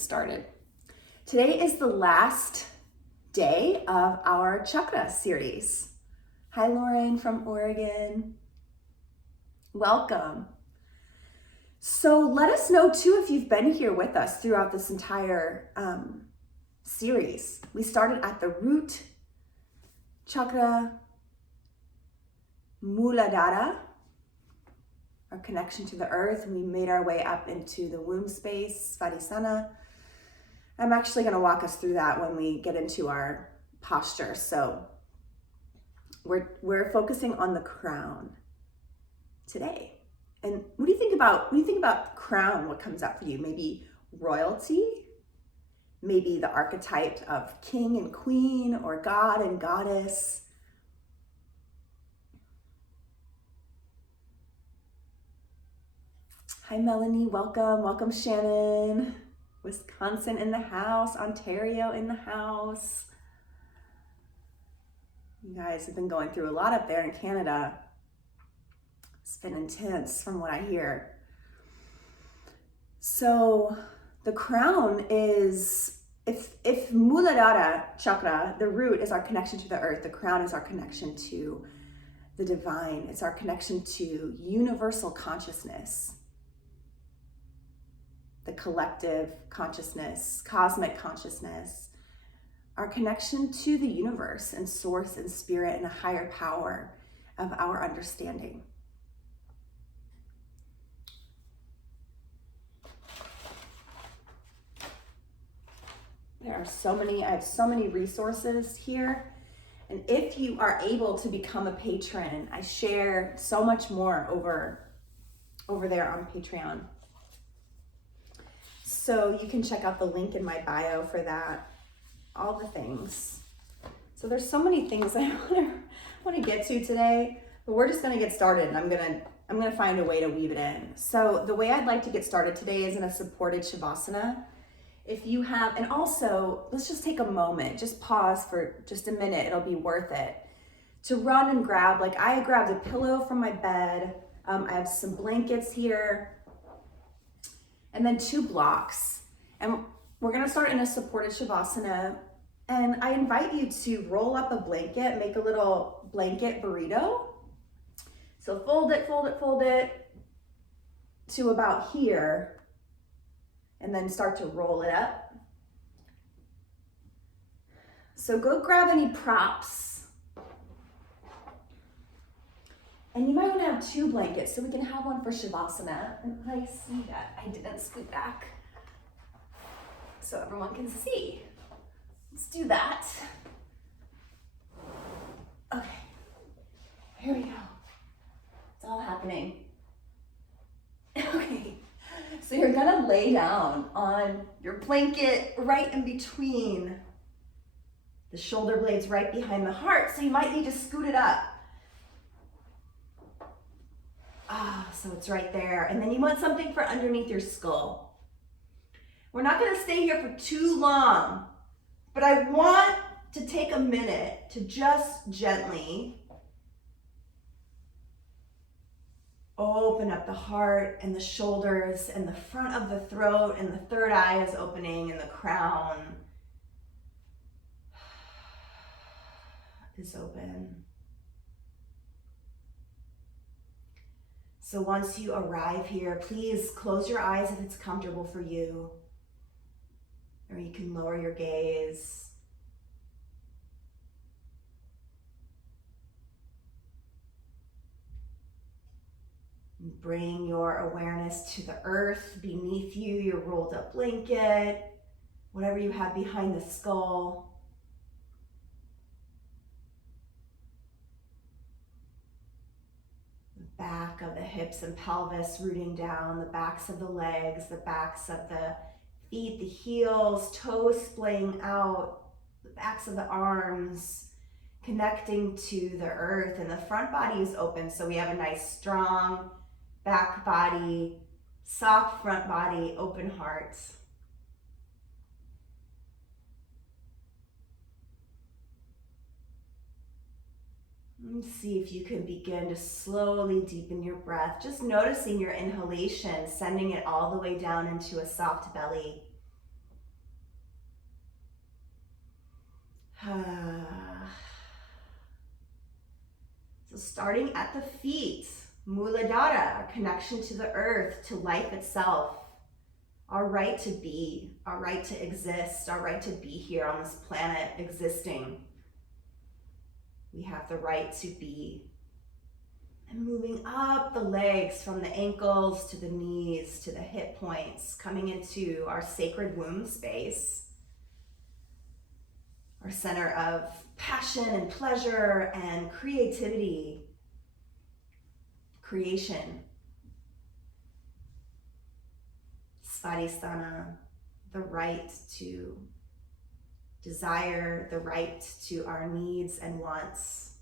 started. Today is the last day of our Chakra series. Hi, Lauren from Oregon. Welcome. So let us know too if you've been here with us throughout this entire series. We started at the root chakra, Muladhara, our connection to the earth, and we made our way up into the womb space, Svadhisthana. I'm actually going to walk us through that when we get into our posture. So we're focusing on the crown today. And what do you think about crown? What comes up for you? Maybe royalty, maybe the archetype of king and queen, or god and goddess. Hi, Melanie, welcome. Welcome, Shannon. Wisconsin in the house, Ontario in the house. You guys have been going through a lot up there in Canada. It's been intense from what I hear. So the crown is, if Muladhara chakra, the root, is our connection to the earth, the crown is our connection to the divine. It's our connection to universal consciousness, the collective consciousness, cosmic consciousness, our connection to the universe and source and spirit and a higher power of our understanding. I have so many resources here. And if you are able to become a patron, I share so much more over there on Patreon. So you can check out the link in my bio for that, all the things. So there's so many things I want to get to today, but we're just going to get started, and I'm going to find a way to weave it in. So the way I'd like to get started today is in a supported Shavasana. If you have, and also let's just take a moment, just pause for just a minute. It'll be worth it to run and grab, like I grabbed a pillow from my bed. I have some blankets here, and then 2 blocks. And we're gonna start in a supported Shavasana. And I invite you to roll up a blanket, make a little blanket burrito. So fold it to about here, and then start to roll it up. So go grab any props. And you might want to have 2 blankets, so we can have one for Shavasana. And I see that I didn't scoot back so everyone can see. Let's do that. Okay, here we go. It's all happening. Okay, so you're gonna lay down on your blanket right in between the shoulder blades, right behind the heart. So you might need to scoot it up. So it's right there. And then you want something for underneath your skull. We're not gonna stay here for too long, but I want to take a minute to just gently open up the heart and the shoulders and the front of the throat, and the third eye is opening, and the crown is open. So once you arrive here, please close your eyes if it's comfortable for you, or you can lower your gaze. Bring your awareness to the earth beneath you, your rolled up blanket, whatever you have behind the skull. Back of the hips and pelvis rooting down, the backs of the legs, the backs of the feet, the heels, toes splaying out, the backs of the arms connecting to the earth, and the front body is open. So we have a nice strong back body, soft front body, open heart. And see if you can begin to slowly deepen your breath, just noticing your inhalation, sending it all the way down into a soft belly. So starting at the feet, Muladhara, our connection to the earth, to life itself, our right to be, our right to exist, our right to be here on this planet existing. We have the right to be. And moving up the legs from the ankles to the knees to the hip points, coming into our sacred womb space, our center of passion and pleasure and creativity, creation. Svadhisthana, the right to desire, the right to our needs and wants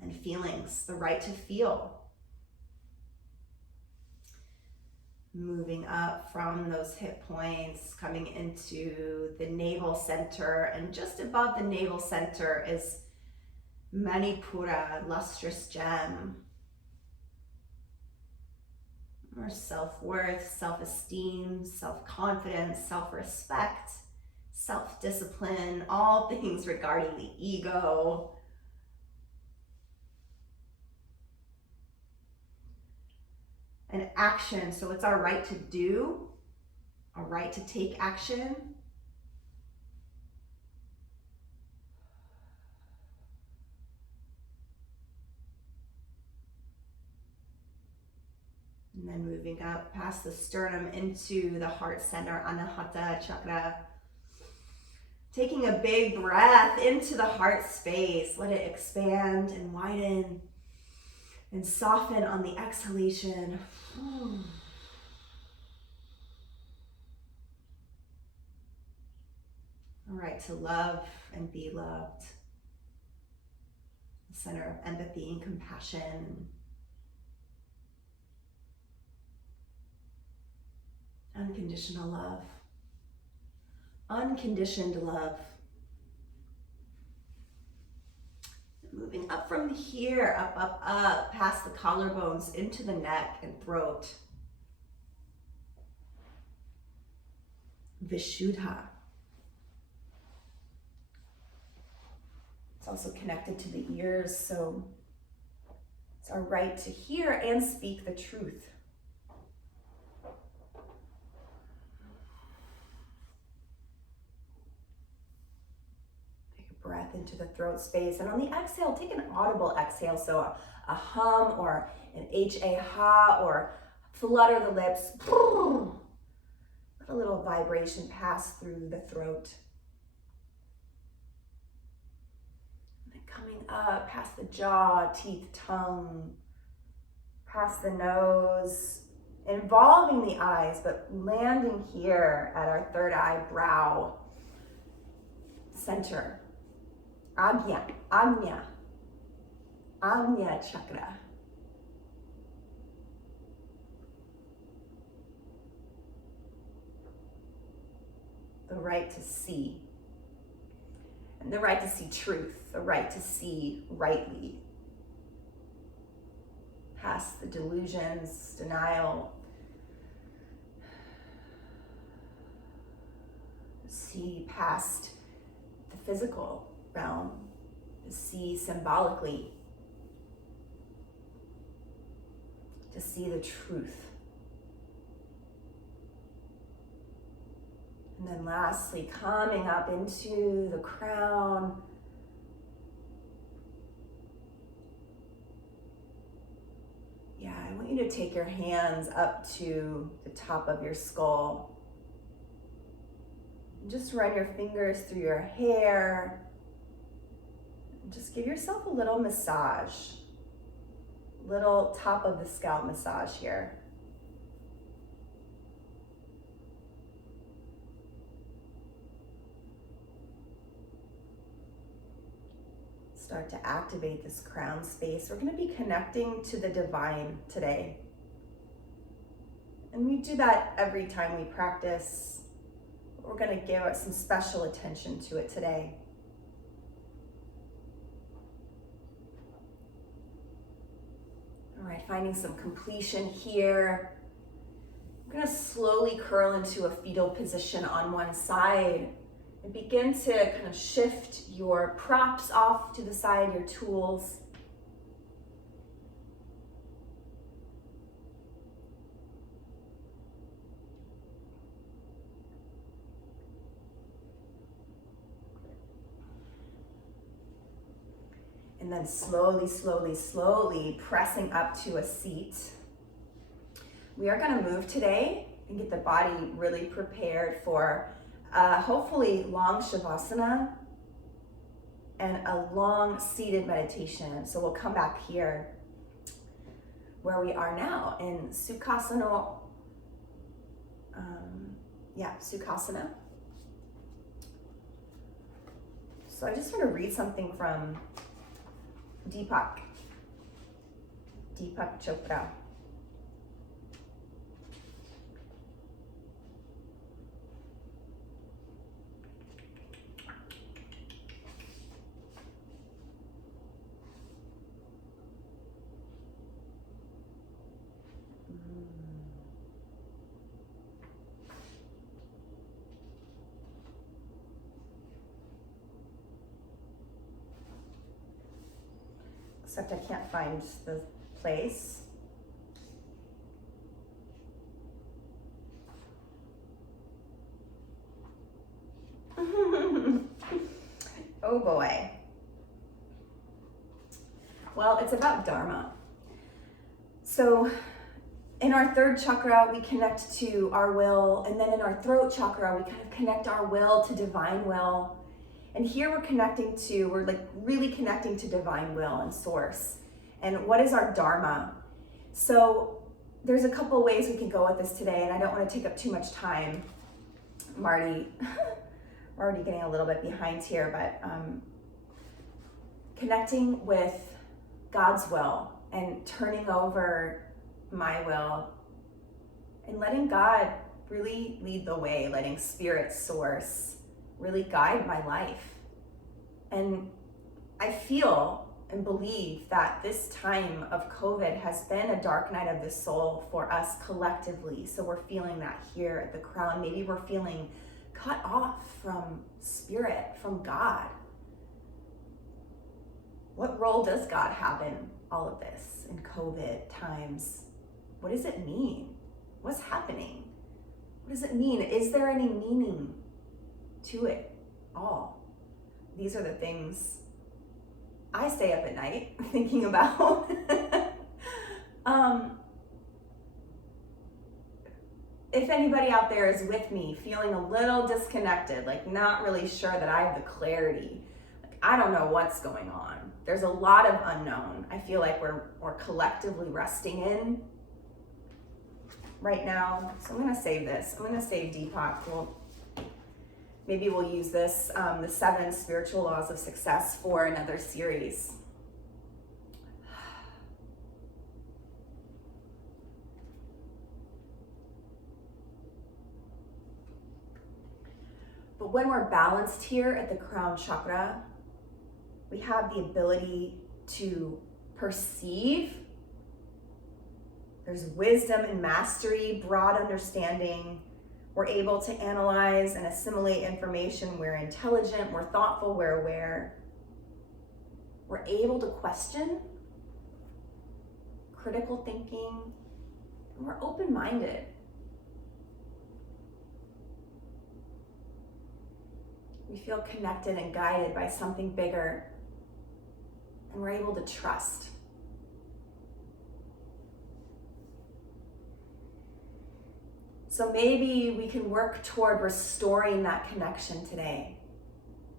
and feelings, the right to feel. Moving up from those hip points, coming into the navel center, and just above the navel center is Manipura, lustrous gem. Our self-worth, self-esteem, self-confidence, self-respect, self-discipline, all things regarding the ego. And action, so it's our right to do, our right to take action. And then moving up past the sternum into the heart center, Anahata Chakra. Taking a big breath into the heart space. Let it expand and widen and soften on the exhalation. All right, to love and be loved. The center of empathy and compassion. Unconditional love. Unconditioned love. Moving up from here, up, past the collarbones, into the neck and throat. Vishuddha. It's also connected to the ears, so it's our right to hear and speak the truth. Breath into the throat space, and on the exhale, take an audible exhale, so a hum or an H-A-ha, or flutter the lips. Let a little vibration pass through the throat. And then coming up past the jaw, teeth, tongue, past the nose, involving the eyes, but landing here at our third eye, brow, center. Agnya Chakra. The right to see. And the right to see truth, the right to see rightly. Past the delusions, denial. See past the physical realm, to see symbolically, to see the truth. And then lastly, coming up into the crown. Yeah, I want you to take your hands up to the top of your skull. Just run your fingers through your hair. Just give yourself a little massage, little top of the scalp massage here. Start to activate this crown space. We're going to be connecting to the divine today. And we do that every time we practice. We're going to give some special attention to it today. All right, finding some completion here. I'm going to slowly curl into a fetal position on one side. And begin to kind of shift your props off to the side, your tools. And then slowly, slowly, slowly pressing up to a seat. We are going to move today and get the body really prepared for hopefully long shavasana and a long seated meditation. So we'll come back here where we are now in Sukhasana. Sukhasana. So I just want to read something from Deepak Chopra. Except I can't find the place. Oh boy. Well, it's about Dharma. So in our third chakra, we connect to our will, and then in our throat chakra, we kind of connect our will to divine will. And here we're like really connecting to divine will and source. And what is our Dharma? So there's a couple ways we can go with this today, and I don't want to take up too much time. We're already getting a little bit behind here, but connecting with God's will and turning over my will and letting God really lead the way, letting spirit source really guide my life. And I feel and believe that this time of COVID has been a dark night of the soul for us collectively. So we're feeling that here at the crown. Maybe we're feeling cut off from spirit, from God. What role does God have in all of this in COVID times? What does it mean? What's happening? What does it mean? Is there any meaning to it all? These are the things I stay up at night thinking about. If anybody out there is with me feeling a little disconnected, like not really sure that I have the clarity, like I don't know what's going on. There's a lot of unknown. I feel like we're collectively resting in right now. So I'm gonna save this. I'm gonna save Deepak. Maybe we'll use this, the 7 spiritual laws of success, for another series. But when we're balanced here at the crown chakra, we have the ability to perceive. There's wisdom and mastery, broad understanding. We're able to analyze and assimilate information. We're intelligent, we're thoughtful, we're aware. We're able to question, critical thinking, and we're open-minded. We feel connected and guided by something bigger, and we're able to trust. So maybe we can work toward restoring that connection today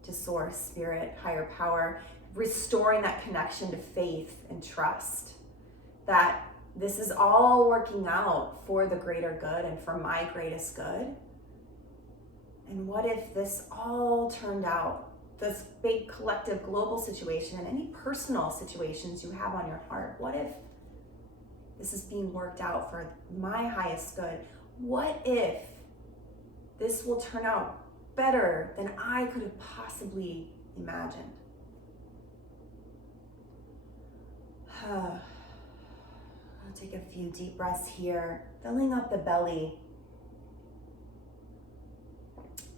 to source, spirit, higher power, restoring that connection to faith and trust that this is all working out for the greater good and for my greatest good. And what if this all turned out, this big collective global situation and any personal situations you have on your heart, what if this is being worked out for my highest good? What if this will turn out better than I could have possibly imagined? I'll take a few deep breaths here, filling up the belly.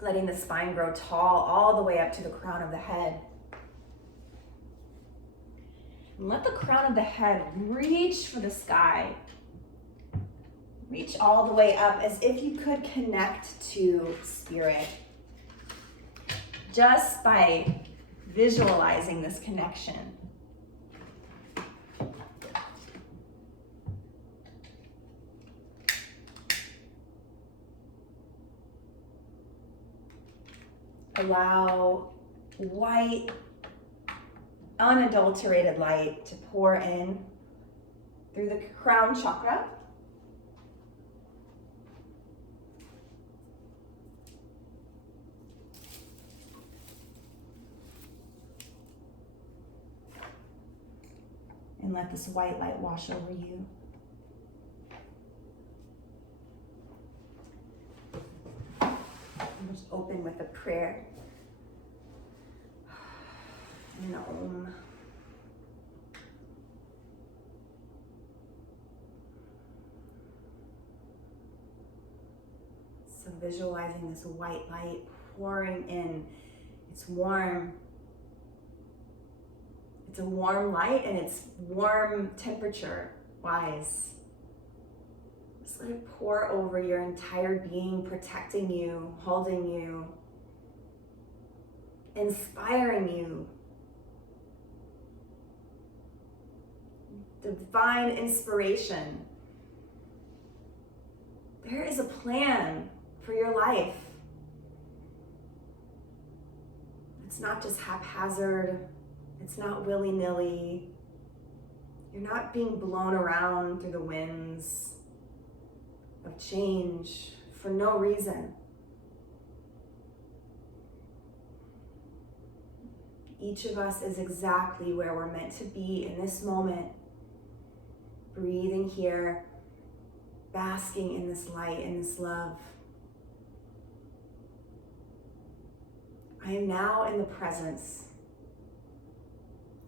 letting the spine grow tall all the way up to the crown of the head. And let the crown of the head reach for the sky. Reach all the way up as if you could connect to spirit. Just by visualizing this connection. Allow white, unadulterated light to pour in through the crown chakra. And let this white light wash over you. Just open with a prayer. And an Om. So visualizing this white light pouring in. It's warm. It's a warm light and it's warm temperature wise. Just let it pour over your entire being, protecting you, holding you, inspiring you. Divine inspiration. There is a plan for your life. It's not just haphazard. It's not willy-nilly. You're not being blown around through the winds of change for no reason. Each of us is exactly where we're meant to be in this moment. Breathing here, basking in this light, in this love. I am now in the presence.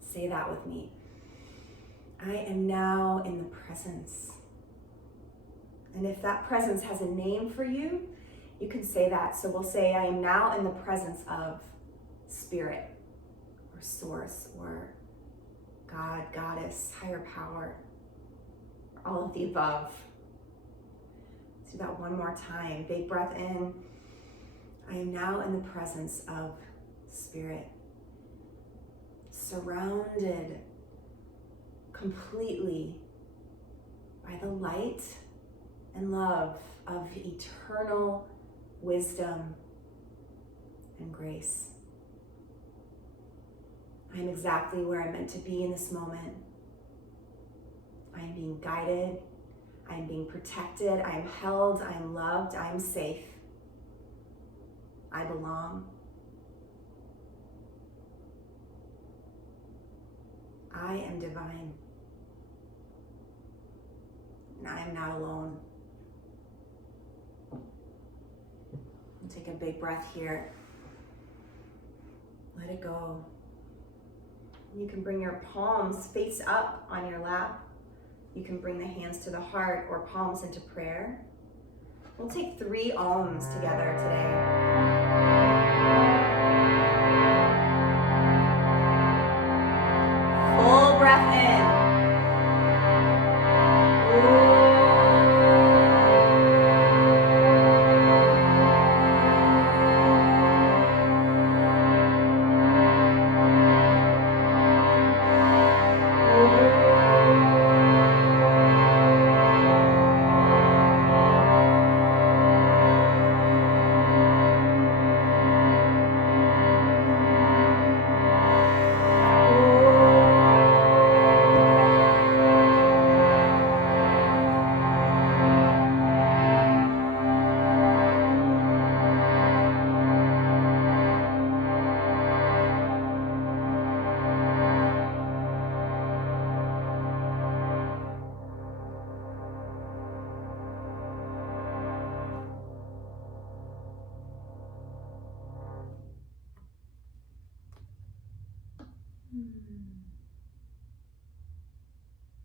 Say that with me. I am now in the presence. And if that presence has a name for you, you can say that. So we'll say, I am now in the presence of spirit, or source, or God, goddess, higher power, all of the above. Let's do that one more time. Big breath in. I am now in the presence of spirit. Surrounded completely by the light and love of eternal wisdom and grace. I am exactly where I'm meant to be in this moment. I am being guided. I am being protected. I am held. I am loved. I am safe. I belong. I am divine. And I am not alone. And take a big breath here. Let it go. You can bring your palms face up on your lap. You can bring the hands to the heart or palms into prayer. We'll take 3 Oms together today. Full breath in.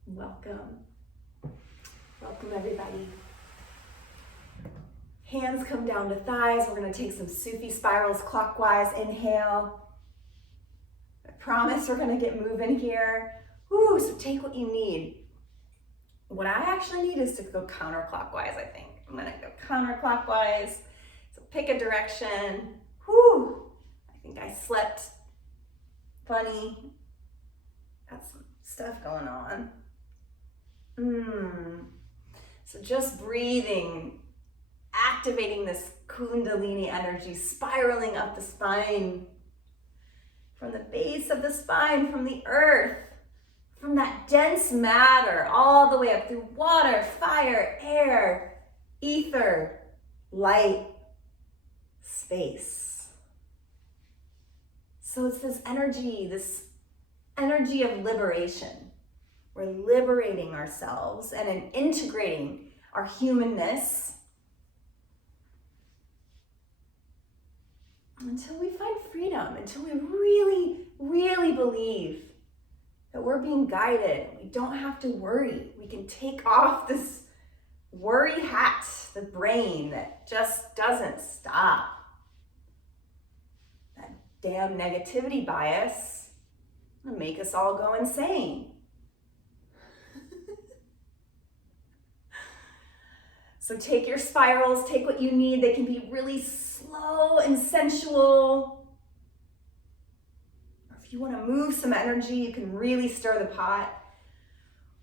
Welcome. Welcome, everybody. Hands come down to thighs. We're gonna take some Sufi spirals clockwise. Inhale. I promise we're gonna get moving here. Woo, so take what you need. What I actually need is to go counterclockwise, I think. I'm gonna go counterclockwise. So pick a direction. Woo, I think I slept funny. Got some stuff going on. So just breathing, activating this Kundalini energy, spiraling up the spine, from the base of the spine, from the earth, from that dense matter, all the way up through water, fire, air, ether, light, space. So it's this energy of liberation. We're liberating ourselves and integrating our humanness until we find freedom, until we really, really believe that we're being guided. We don't have to worry. We can take off this worry hat, the brain that just doesn't stop. That damn negativity bias will make us all go insane. So take your spirals, take what you need. They can be really slow and sensual. Or if you want to move some energy, you can really stir the pot.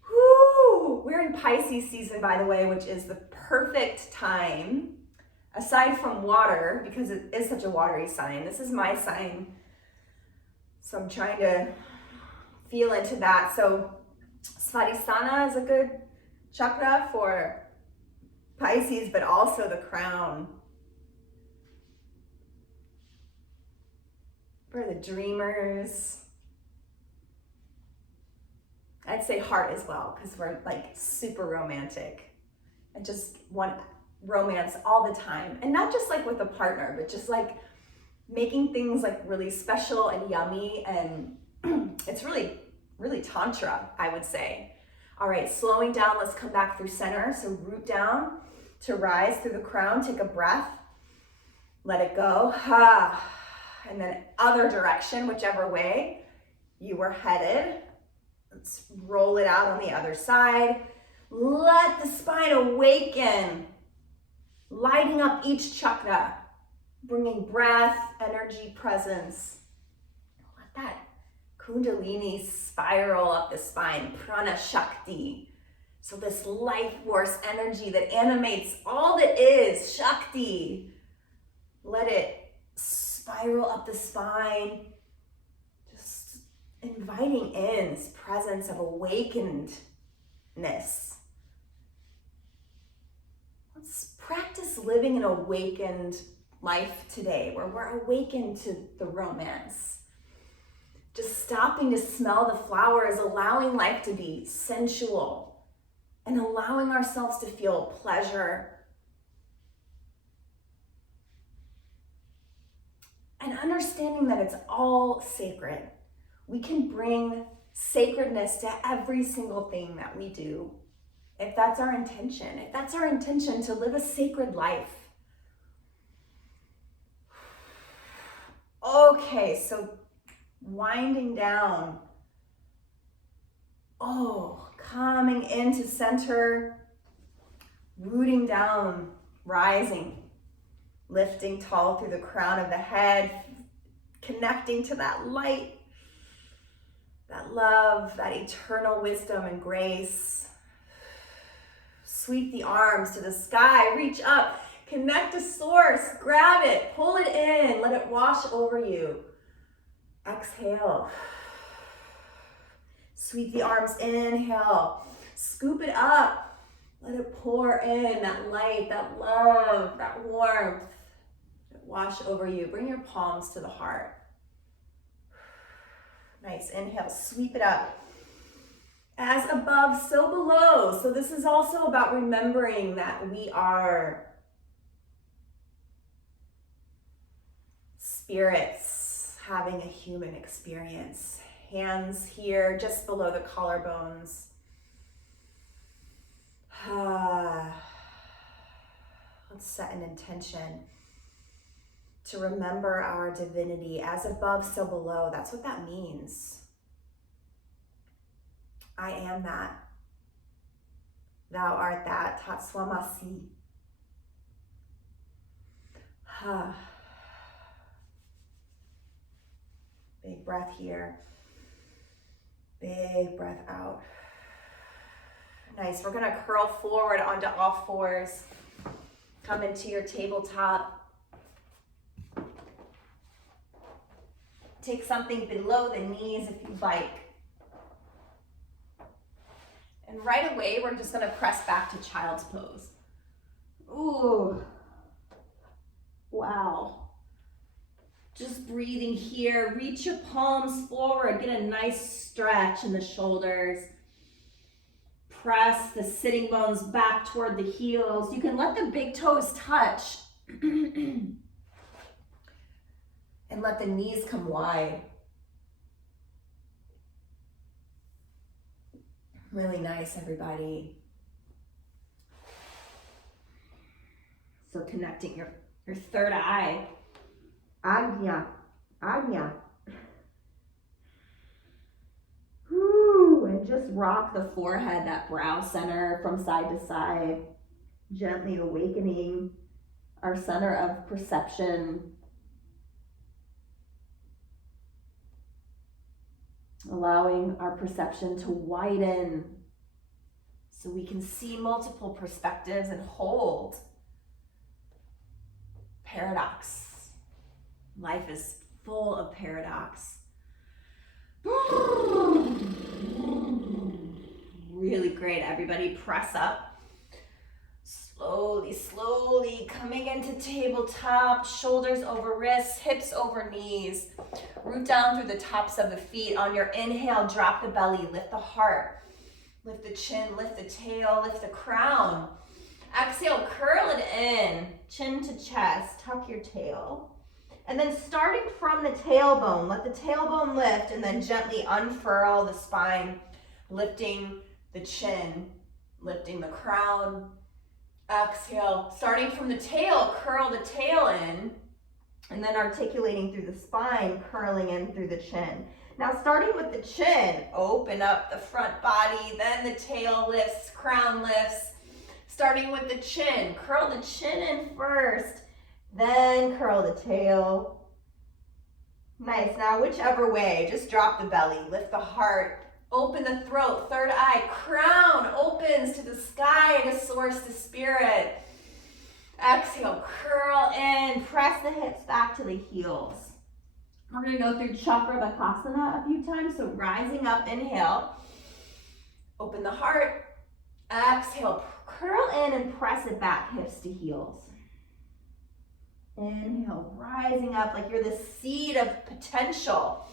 Woo! We're in Pisces season, by the way, which is the perfect time, aside from water, because it is such a watery sign. This is my sign. So I'm trying to feel into that. So Svadhisthana is a good chakra for Pisces, but also the crown. For the dreamers. I'd say heart as well, because we're like super romantic. I just want romance all the time. And not just like with a partner, but just like making things like really special and yummy. And it's really, really tantra, I would say. All right, slowing down, let's come back through center. So root down to rise through the crown. Take a breath. Let it go. And then other direction, whichever way you were headed. Let's roll it out on the other side. Let the spine awaken, lighting up each chakra, bringing breath, energy, presence. Let that Kundalini spiral up the spine, prana shakti. So this life force energy that animates all that is, shakti. Let it spiral up the spine, just inviting in this presence of awakenedness. Let's practice living an awakened life today, where we're awakened to the romance. Just stopping to smell the flowers, allowing life to be sensual, and allowing ourselves to feel pleasure. And understanding that it's all sacred. We can bring sacredness to every single thing that we do, if that's our intention. If that's our intention, to live a sacred life. Okay, so winding down. Coming into center, rooting down, rising, lifting tall through the crown of the head, connecting to that light, that love, that eternal wisdom and grace. Sweep the arms to the sky, reach up, connect to source, grab it, pull it in, let it wash over you. Exhale. Sweep the arms, inhale, scoop it up, let it pour in, that light, that love, that warmth, wash over you. Bring your palms to the heart. Nice, inhale, sweep it up. As above, so below. So this is also about remembering that we are spirits having a human experience. Hands here, just below the collarbones. Let's set an intention to remember our divinity as above, so below. That's what that means. I am that. Thou art that. Tat swamasi. Big breath here. Big breath out. Nice. We're going to curl forward onto all fours. Come into your tabletop. Take something below the knees if you'd like. And right away, we're just going to press back to child's pose. Ooh. Wow. Just breathing here. Reach your palms forward. Get a nice stretch in the shoulders. Press the sitting bones back toward the heels. You can let the big toes touch. And let the knees come wide. Really nice, everybody. So connecting your third eye. Agnya. Agnya. Whew. And just rock the forehead, that brow center from side to side. Gently awakening our center of perception. Allowing our perception to widen so we can see multiple perspectives and hold. Paradox. Life is full of paradox. Really great, everybody. Press up. Slowly, slowly coming into tabletop, shoulders over wrists, hips over knees. Root down through the tops of the feet. On your inhale, drop the belly, lift the heart, lift the chin, lift the tail, lift the crown. Exhale, curl it in, chin to chest, tuck your tail. And then starting from the tailbone, let the tailbone lift and then gently unfurl the spine, lifting the chin, lifting the crown. Exhale, starting from the tail, curl the tail in, and then articulating through the spine, curling in through the chin. Now starting with the chin, open up the front body, then the tail lifts, crown lifts. Starting with the chin, curl the chin in first, then curl the tail. Nice, now whichever way, just drop the belly, lift the heart, open the throat, third eye, crown opens to the sky, to source, to spirit. Exhale, curl in, press the hips back to the heels. We're going to go through Chakra Bakasana a few times, so rising up, inhale, open the heart, exhale, curl in and press it back, hips to heels. Inhale, rising up like you're the seed of potential.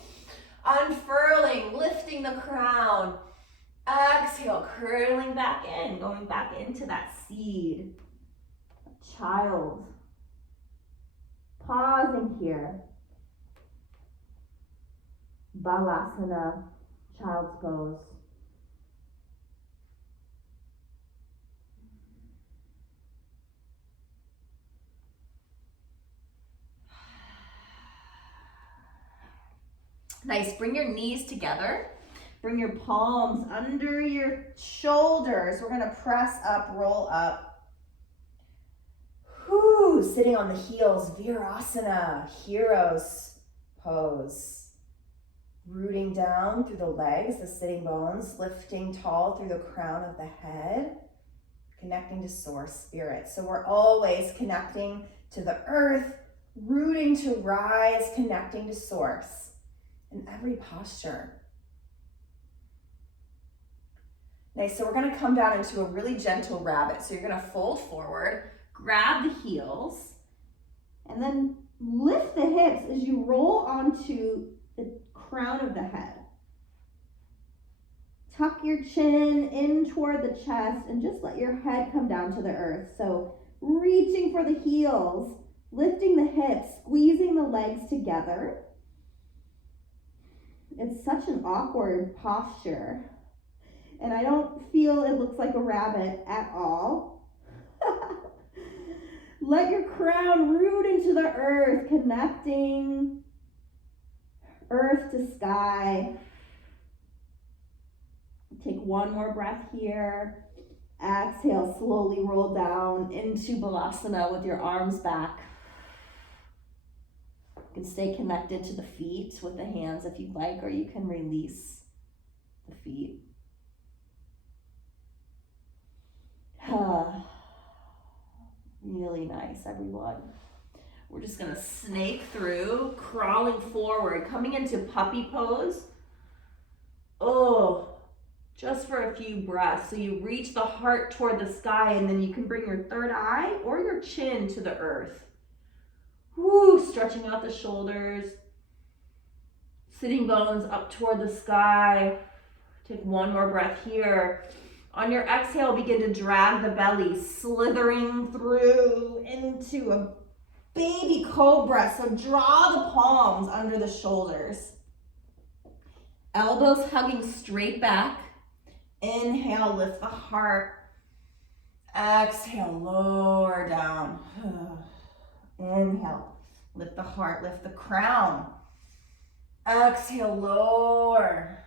Unfurling, lifting the crown. Exhale, curling back in, going back into that seed. Child. Pausing here. Balasana, child's pose. Nice, bring your knees together. Bring your palms under your shoulders. We're gonna press up, roll up. Whew, sitting on the heels, Virasana, hero's pose. Rooting down through the legs, the sitting bones, lifting tall through the crown of the head, connecting to source, spirit. So we're always connecting to the earth, rooting to rise, connecting to source. In every posture. Nice, so we're gonna come down into a really gentle rabbit. So you're gonna fold forward, grab the heels, and then lift the hips as you roll onto the crown of the head. Tuck your chin in toward the chest and just let your head come down to the earth. So reaching for the heels, lifting the hips, squeezing the legs together. It's such an awkward posture. And I don't feel it looks like a rabbit at all. Let your crown root into the earth, connecting earth to sky. Take one more breath here. Exhale, slowly roll down into Balasana with your arms back. You can stay connected to the feet with the hands if you'd like, or you can release the feet. Really nice, everyone. We're just gonna snake through, crawling forward, coming into puppy pose. Oh, just for a few breaths. So you reach the heart toward the sky, and then you can bring your third eye or your chin to the earth. Woo, stretching out the shoulders. Sitting bones up toward the sky. Take one more breath here. On your exhale, begin to drag the belly, slithering through into a baby cobra. So draw the palms under the shoulders. Elbows hugging straight back. Inhale, lift the heart. Exhale, lower down. Inhale, lift the heart, lift the crown. Exhale, lower.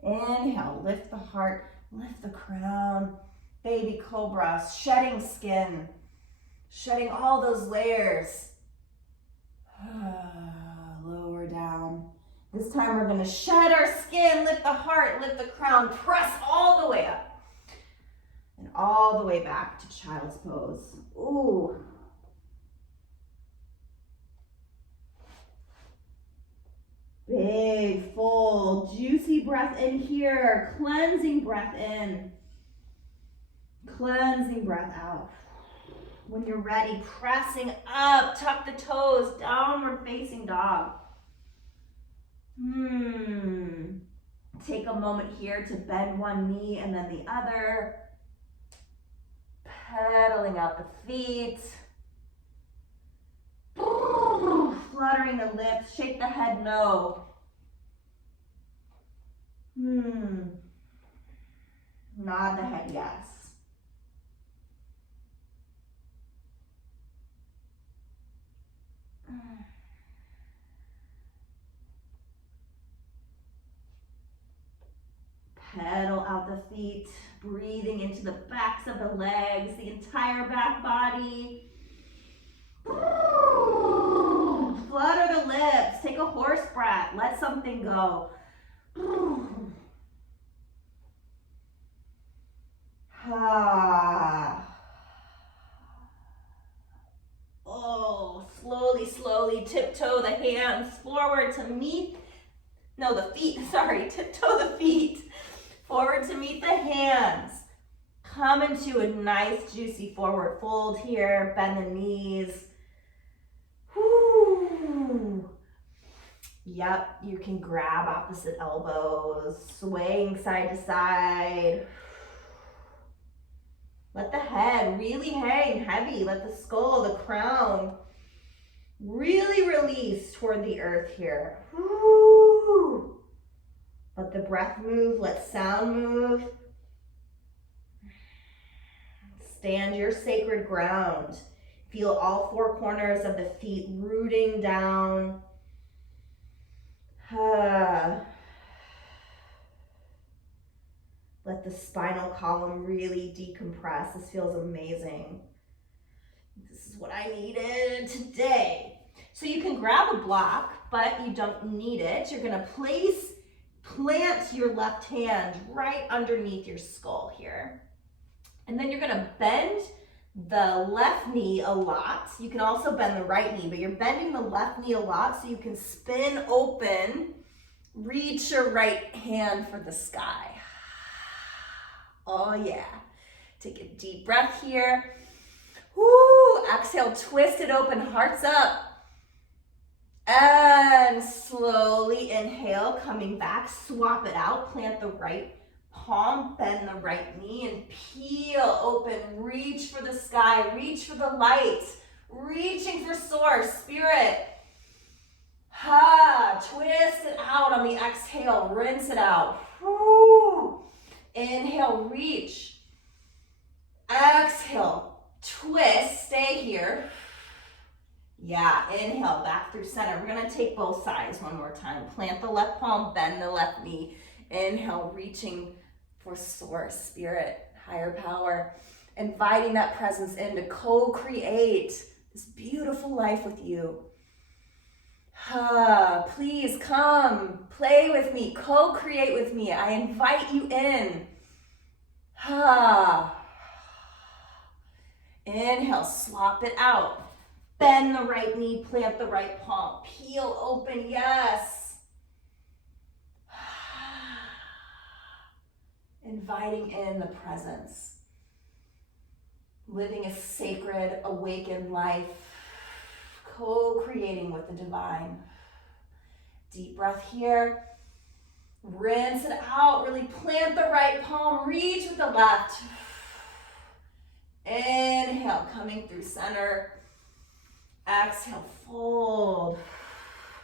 Inhale, lift the heart, lift the crown. Baby cobra, shedding skin, shedding all those layers. Lower down. This time we're going to shed our skin, lift the heart, lift the crown, press all the way up. And all the way back to child's pose. Ooh. Big, full, juicy breath in here. Cleansing breath in. Cleansing breath out. When you're ready, pressing up, tuck the toes, downward facing dog. Take a moment here to bend one knee and then the other. Pedaling out the feet. Fluttering the lips, shake the head no. Nod the head yes. Pedal out the feet, breathing into the backs of the legs, the entire back body. Flutter the lips, take a horse breath, let something go. Oh, slowly, slowly tiptoe the hands forward to meet, tiptoe the feet forward to meet the hands. Come into a nice juicy forward fold here, bend the knees. Whoo. Yep, you can grab opposite elbows, swaying side to side. Let the head really hang heavy. Let the skull, the crown, really release toward the earth here. Woo. Let the breath move, let sound move. Stand your sacred ground. Feel all four corners of the feet rooting down. Let the spinal column really decompress. This feels amazing. This is what I needed today. So you can grab a block, but you don't need it. You're gonna plant your left hand right underneath your skull here. And then you're gonna bend the left knee a lot. You can also bend the right knee, but you're bending the left knee a lot so you can spin open, reach your right hand for the sky. Oh yeah. Take a deep breath here. Woo, exhale, twist it open, hearts up. And slowly inhale, coming back, swap it out, plant the right palm, bend the right knee, and peel open, reach for the sky, reach for the light, reaching for source, spirit. Twist it out on the exhale, rinse it out. Woo. Inhale, reach. Exhale, twist, stay here. Yeah, inhale, back through center. We're gonna take both sides one more time. Plant the left palm, bend the left knee. Inhale, reaching for source, spirit, higher power. Inviting that presence in to co-create this beautiful life with you. Please come, play with me, co-create with me. I invite you in. Inhale, swap it out. Bend the right knee, plant the right palm. Peel open, yes. Inviting in the presence. Living a sacred, awakened life. Co-creating with the divine. Deep breath here. Rinse it out. Really plant the right palm. Reach with the left. Inhale, coming through center. Exhale, fold.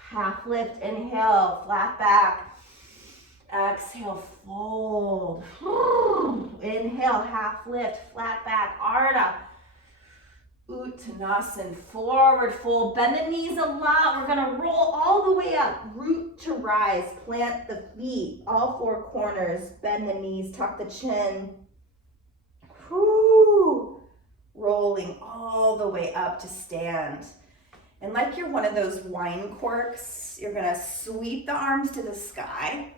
Half lift, inhale, flat back. Exhale, fold. Inhale, half lift, flat back. Ardha. Uttanasana, forward fold. Bend the knees a lot. We're gonna roll all the way up. Root to rise. Plant the feet, all four corners. Bend the knees, tuck the chin. Rolling all the way up to stand. And like you're one of those wine corks, you're gonna sweep the arms to the sky.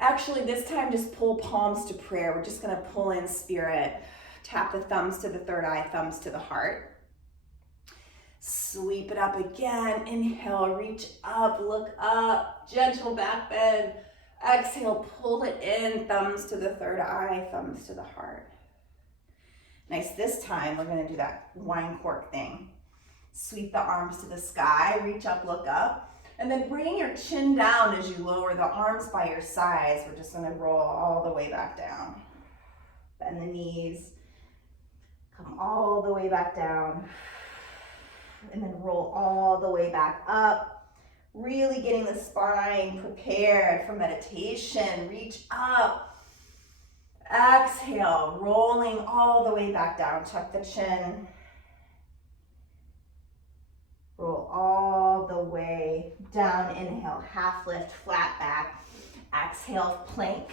Actually, this time just pull palms to prayer. We're just gonna pull in spirit. Tap the thumbs to the third eye, thumbs to the heart. Sweep it up again. Inhale, reach up, look up. Gentle back bend. Exhale, pull it in. Thumbs to the third eye, thumbs to the heart. Nice. This time, we're going to do that wine cork thing. Sweep the arms to the sky. Reach up, look up. And then bring your chin down as you lower the arms by your sides. We're just going to roll all the way back down. Bend the knees. Come all the way back down. And then roll all the way back up. Really getting the spine prepared for meditation. Reach up. Exhale, rolling all the way back down. Tuck the chin. Roll all the way down. Inhale, half lift, flat back. Exhale, plank.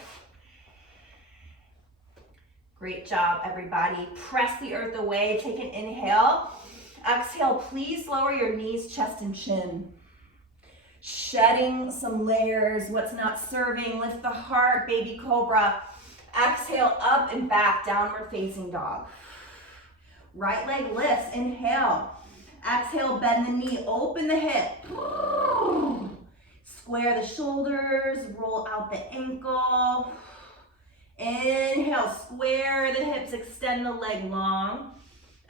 Great job, everybody. Press the earth away. Take an inhale. Exhale, please lower your knees, chest, and chin. Shedding some layers, what's not serving. Lift the heart, baby cobra. Exhale, up and back, downward facing dog. Right leg lifts, inhale. Exhale, bend the knee, open the hip. Square the shoulders, roll out the ankle. Inhale, square the hips, extend the leg long.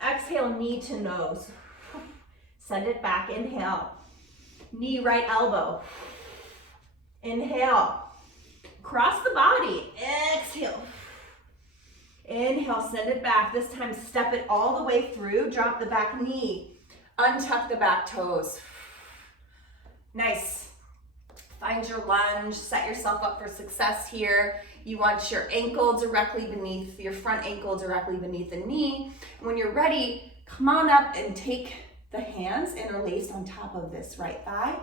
Exhale, knee to nose. Send it back, inhale. Knee, right elbow. Inhale. Cross the body. Exhale. Inhale, send it back. This time, step it all the way through. Drop the back knee. Untuck the back toes. Nice. Find your lunge. Set yourself up for success here. You want your ankle directly beneath, your front ankle directly beneath the knee. And when you're ready, come on up and take the hands interlaced on top of this right thigh.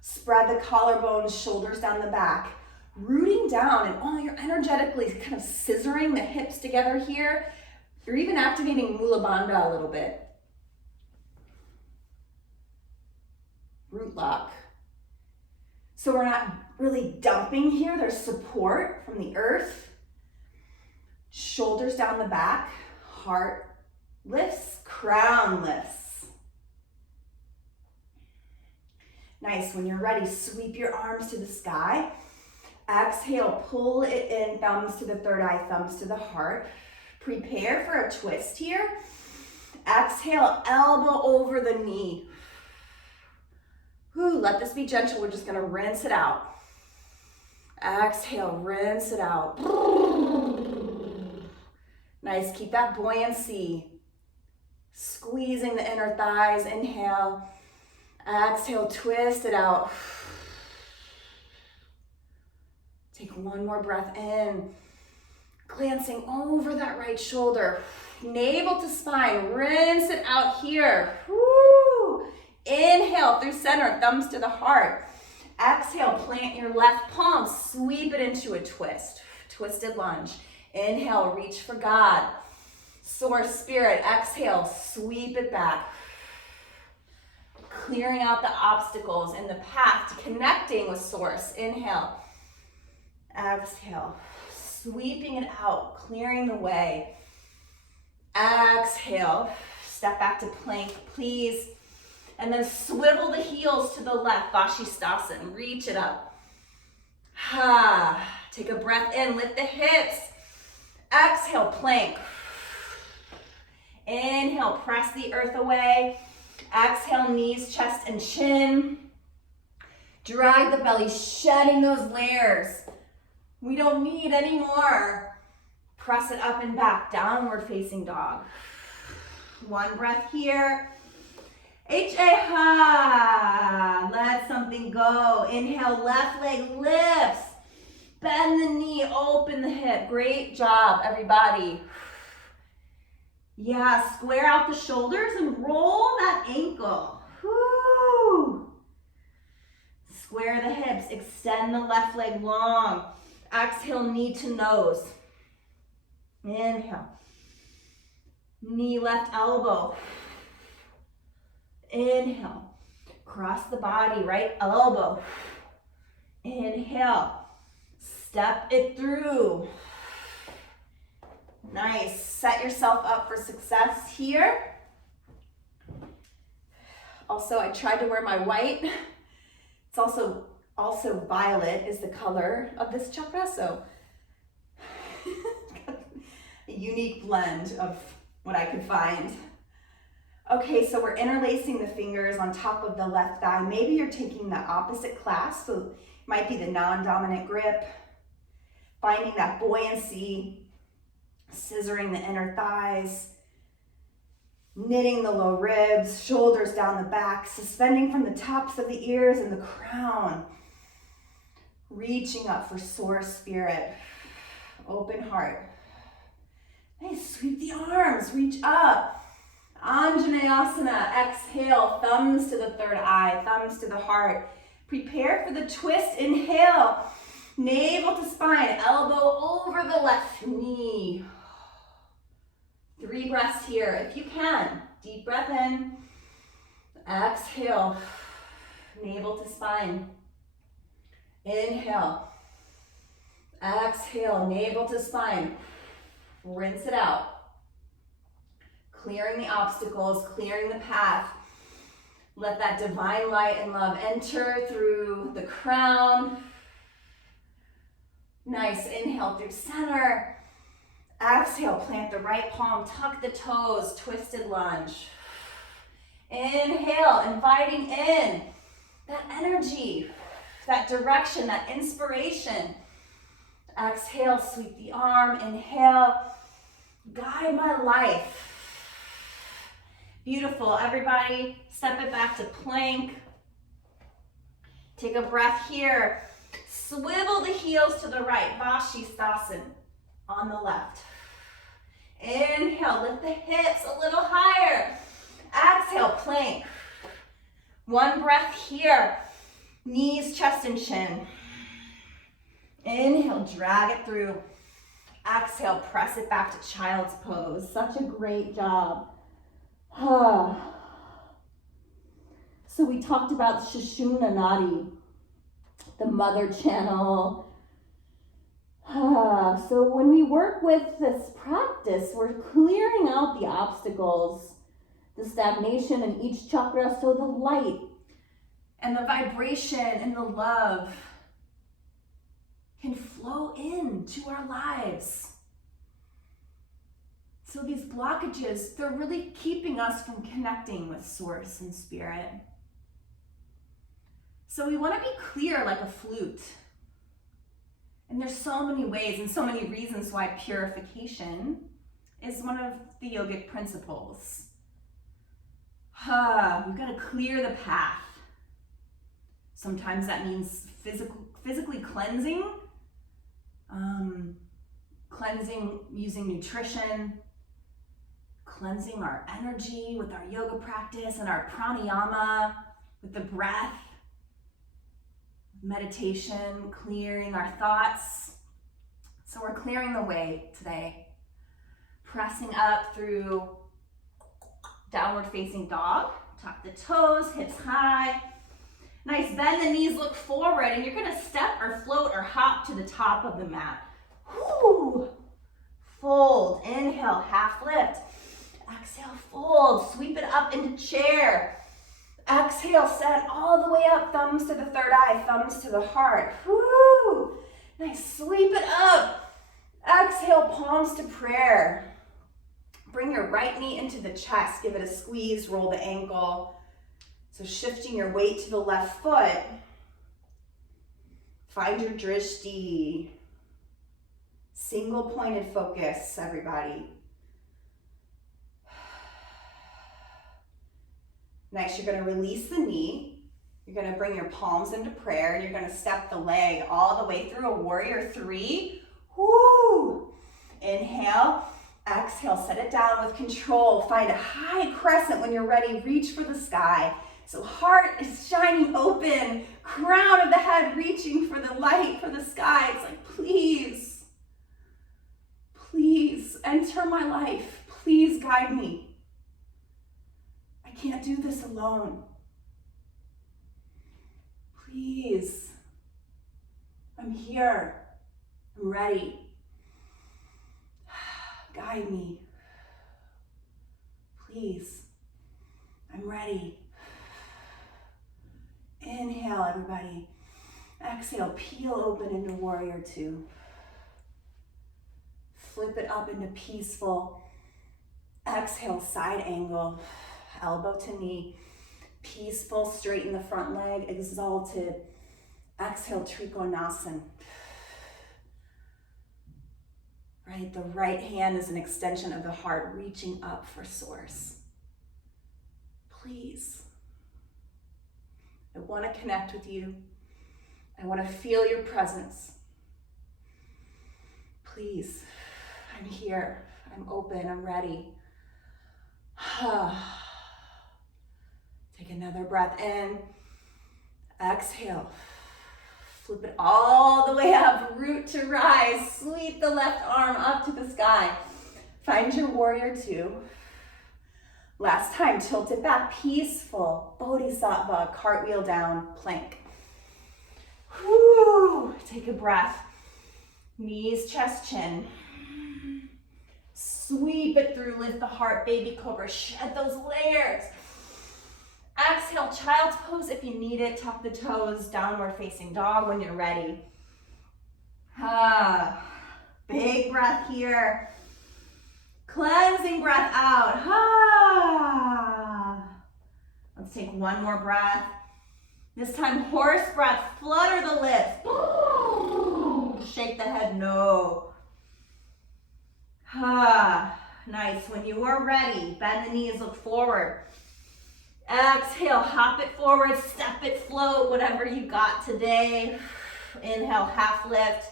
Spread the collarbones, shoulders down the back. Rooting down, and you're energetically kind of scissoring the hips together here. You're even activating Mula Bandha a little bit. Root lock. So we're not really dumping here. There's support from the earth. Shoulders down the back. Heart lifts, crown lifts. Nice. When you're ready, sweep your arms to the sky. Exhale, pull it in, thumbs to the third eye, thumbs to the heart. Prepare for a twist here. Exhale, elbow over the knee. Let this be gentle. We're just gonna rinse it out. Exhale, rinse it out. Nice, keep that buoyancy. Squeezing the inner thighs, inhale. Exhale, twist it out. Take one more breath in. Glancing over that right shoulder. Navel to spine, rinse it out here. Woo. Inhale through center, thumbs to the heart. Exhale, plant your left palm, sweep it into a twist. Twisted lunge. Inhale, reach for God. Source spirit, exhale, sweep it back. Clearing out the obstacles in the path to connecting with source. Inhale, exhale, sweeping it out, clearing the way. Exhale, step back to plank, please. And then swivel the heels to the left, Vashisthasana, reach it up. Take a breath in, lift the hips. Exhale, plank. Inhale, press the earth away. Exhale, knees, chest, and chin. Drag the belly, shedding those layers. We don't need any more. Press it up and back, downward facing dog. One breath here. Ha. Let something go. Inhale, left leg lifts. Bend the knee, open the hip. Great job, everybody. Yeah, square out the shoulders and roll that ankle. Woo. Square the hips, extend the left leg long. Exhale, knee to nose. Inhale. Knee, left elbow. Inhale. Cross the body, right elbow. Inhale. Step it through. Nice. Set yourself up for success here. Also, I tried to wear my white. It's also violet is the color of this chakra, so a unique blend of what I could find. Okay, so we're interlacing the fingers on top of the left thigh. Maybe you're taking the opposite clasp, so it might be the non-dominant grip. Finding that buoyancy, scissoring the inner thighs, knitting the low ribs, shoulders down the back, suspending from the tops of the ears and the crown. Reaching up for source spirit, open heart. Nice, sweep the arms, reach up. Anjaneyasana, exhale, thumbs to the third eye, thumbs to the heart. Prepare for the twist, inhale. Navel to spine, elbow over the left knee. 3 breaths here, if you can. Deep breath in. Exhale, navel to spine. Inhale. Exhale, navel to spine. Rinse it out. Clearing the obstacles, clearing the path. Let that divine light and love enter through the crown. Nice, inhale through center. Exhale, plant the right palm, tuck the toes, twisted lunge. Inhale, inviting in that energy, that direction, that inspiration. Exhale, sweep the arm, inhale, guide my life. Beautiful, everybody, step it back to plank. Take a breath here. Swivel the heels to the right, Vashisthasana on the left. Inhale, lift the hips a little higher. Exhale, plank. One breath here. Knees, chest, and chin. Inhale, drag it through. Exhale, press it back to child's pose. Such a great job. So we talked about Sushumna Nadi, the mother channel. So when we work with this practice, we're clearing out the obstacles, the stagnation in each chakra, so the light and the vibration and the love can flow into our lives. So these blockages, they're really keeping us from connecting with source and spirit. So we want to be clear like a flute. And there's so many ways and so many reasons why purification is one of the yogic principles. We've got to clear the path. Sometimes that means physically cleansing. cleansing using nutrition, cleansing our energy with our yoga practice and our pranayama, with the breath, meditation, clearing our thoughts. So we're clearing the way today. Pressing up through downward facing dog, top the toes, hips high. Nice, bend the knees, look forward, and you're gonna step or float or hop to the top of the mat. Whoo! Fold, inhale, half lift. Exhale, fold, sweep it up into chair. Exhale, send all the way up, thumbs to the third eye, thumbs to the heart. Whoo! Nice, sweep it up. Exhale, palms to prayer. Bring your right knee into the chest, give it a squeeze, roll the ankle. So shifting your weight to the left foot. Find your drishti. Single pointed focus, everybody. Next, you're gonna release the knee. You're gonna bring your palms into prayer. You're gonna step the leg all the way through a warrior three. Woo! Inhale, exhale, set it down with control. Find a high crescent when you're ready. Reach for the sky. So heart is shining open. Crown of the head reaching for the light, for the sky. It's like, please, please enter my life. Please guide me. I can't do this alone. Please. I'm here. I'm ready. Guide me. Please. I'm ready. Inhale, everybody. Exhale, peel open into warrior two. Flip it up into peaceful. Exhale, side angle. Elbow to knee, peaceful, straighten the front leg, exalted. Exhale, Trikonasana. Right, the right hand is an extension of the heart, reaching up for source. Please. I want to connect with you. I want to feel your presence. Please, I'm here. I'm open. I'm ready. Take another breath in. Exhale. Flip it all the way up. Root to rise. Sweep the left arm up to the sky. Find your warrior two. Last time, tilt it back. Peaceful. Bodhisattva. Cartwheel down. Plank. Whoo. Take a breath. Knees, chest, chin. Sweep it through. Lift the heart. Baby cobra. Shed those layers. Exhale, child's pose if you need it. Tuck the toes, downward facing dog when you're ready. Big breath here. Cleansing breath out. Let's take one more breath. This time, horse breath. Flutter the lips. Shake the head, no. Nice. When you are ready, bend the knees, look forward. Exhale, hop it forward, step it, float, whatever you got today. Inhale, half lift.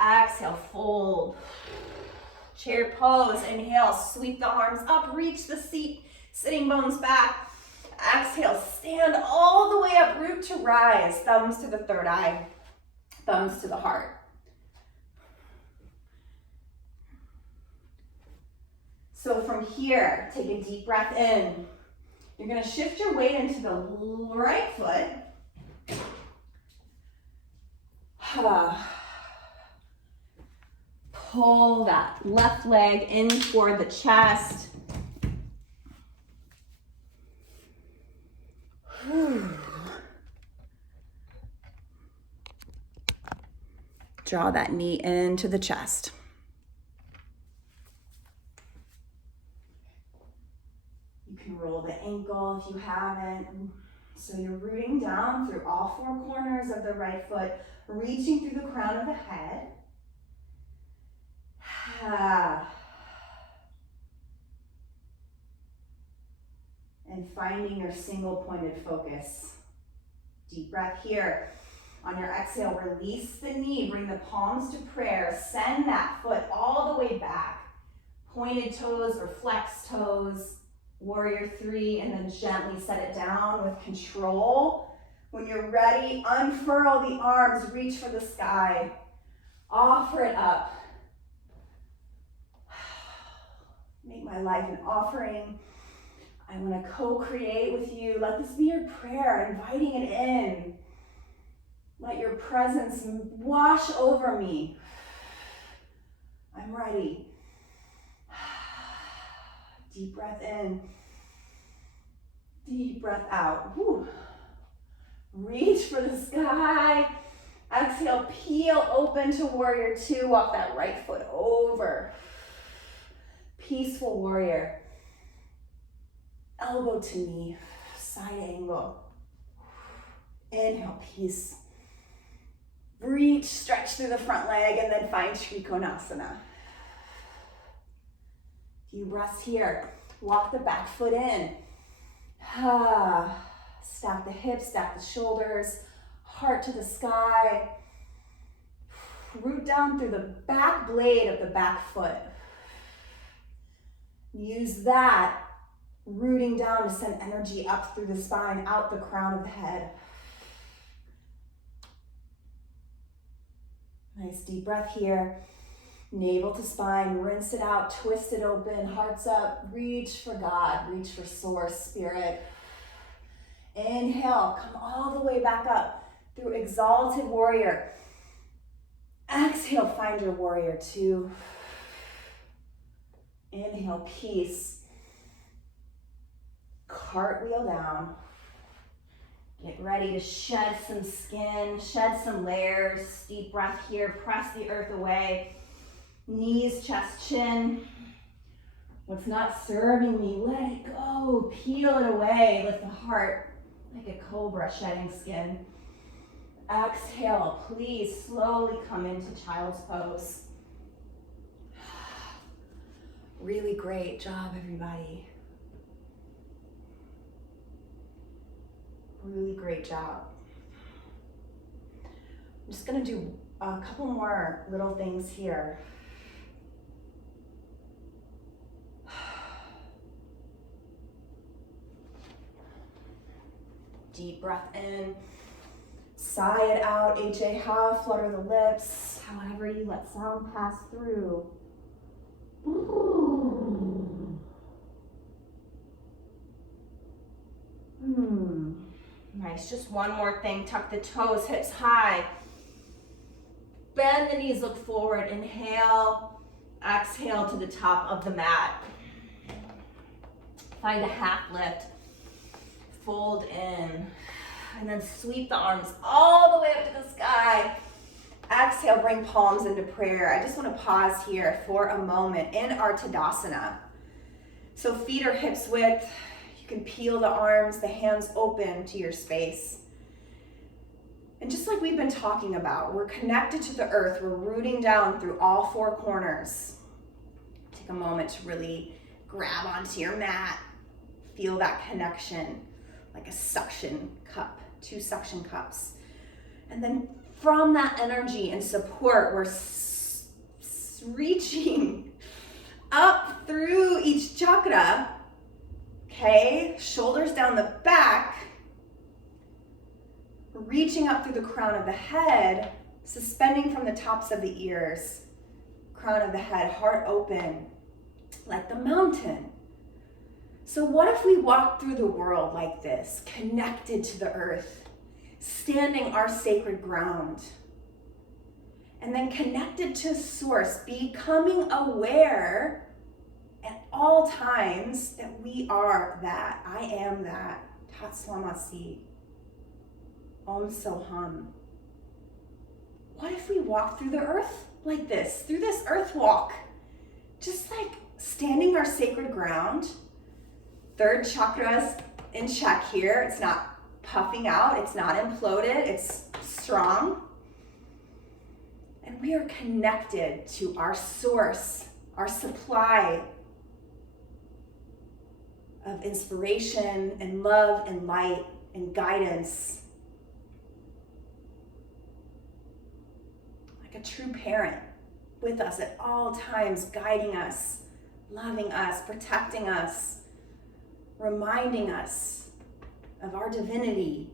Exhale, fold. Chair pose. Inhale, sweep the arms up, reach the seat, sitting bones back. Exhale, stand all the way up, root to rise. Thumbs to the third eye, thumbs to the heart. So from here, take a deep breath in. You're going to shift your weight into the right foot. Pull that left leg in toward the chest. Draw that knee into the chest. Roll the ankle if you haven't. So you're rooting down through all four corners of the right foot, reaching through the crown of the head. And finding your single pointed focus. Deep breath here. On your exhale, release the knee, bring the palms to prayer, send that foot all the way back. Pointed toes or flex toes, warrior 3, and then gently set it down with control. When you're ready, unfurl the arms, reach for the sky. Offer it up. Make my life an offering. I want to co-create with you. Let this be your prayer, inviting it in. Let your presence wash over me. I'm ready. Deep breath in. Deep breath out. Whew. Reach for the sky. Exhale, peel open to warrior 2. Walk that right foot over. Peaceful warrior. Elbow to knee, side angle. Inhale, peace. Reach, stretch through the front leg, and then find Trikonasana. Few breaths here. Walk the back foot in. Stack the hips, stack the shoulders, heart to the sky. Root down through the back blade of the back foot. Use that rooting down to send energy up through the spine, out the crown of the head. Nice deep breath here. Navel to spine, rinse it out, twist it open, hearts up, reach for God, reach for source, spirit. Inhale, come all the way back up through exalted warrior. Exhale, find your warrior 2. Inhale, peace. Cartwheel down. Get ready to shed some skin, shed some layers. Deep breath here, press the earth away. Knees, chest, chin. What's not serving me, let it go. Peel it away. Lift the heart like a cobra shedding skin. Exhale, please slowly come into child's pose. Really great job, everybody. Really great job. I'm just gonna do a couple more little things here. Deep breath in, sigh it out, H-A-ha, flutter the lips, however you let sound pass through. Nice, just one more thing. Tuck the toes, hips high. Bend the knees, look forward. Inhale, exhale to the top of the mat. Find a half lift. Fold in. And then sweep the arms all the way up to the sky. Exhale, bring palms into prayer. I just want to pause here for a moment in our Tadasana. So feet are hips width. You can peel the arms, the hands open to your space. And just like we've been talking about, we're connected to the earth. We're rooting down through all 4 corners. Take a moment to really grab onto your mat. Feel that connection like a suction cup, 2 suction cups. And then from that energy and support, we're reaching up through each chakra. Okay, shoulders down the back, reaching up through the crown of the head, suspending from the tops of the ears, crown of the head, heart open, like the mountain. So what if we walk through the world like this, connected to the earth, standing our sacred ground, and then connected to source, becoming aware at all times that we are that. I am that. Tat Swamasi. Om Soham. What if we walk through the earth like this, through this earth walk? Just like standing our sacred ground. 3rd chakra's in check here. It's not puffing out. It's not imploded. It's strong. And we are connected to our source, our supply of inspiration and love and light and guidance. true parent with us at all times, guiding us, loving us, protecting us, reminding us of our divinity.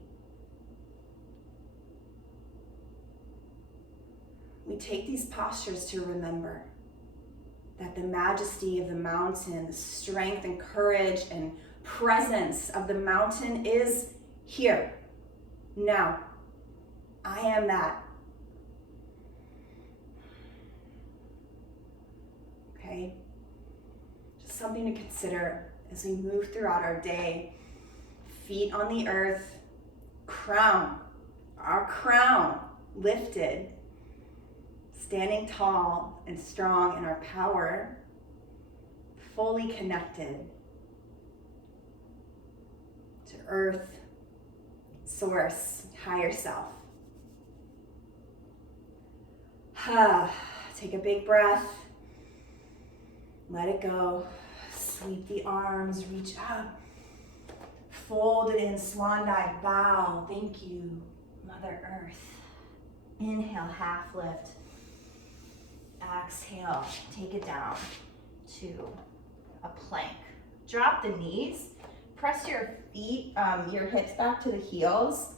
We take these postures to remember that the majesty of the mountain, the strength and courage and presence of the mountain is here, now. I am that. Okay? Just something to consider as we move throughout our day. Feet on the earth, our crown lifted, standing tall and strong in our power, fully connected to earth, source, higher self. Take a big breath. Let it go. Sweep the arms, reach up. Fold it in, swan dive, bow. Thank you, Mother Earth. Inhale, half lift. Exhale, take it down to a plank. Drop the knees. Press your feet, your hips back to the heels.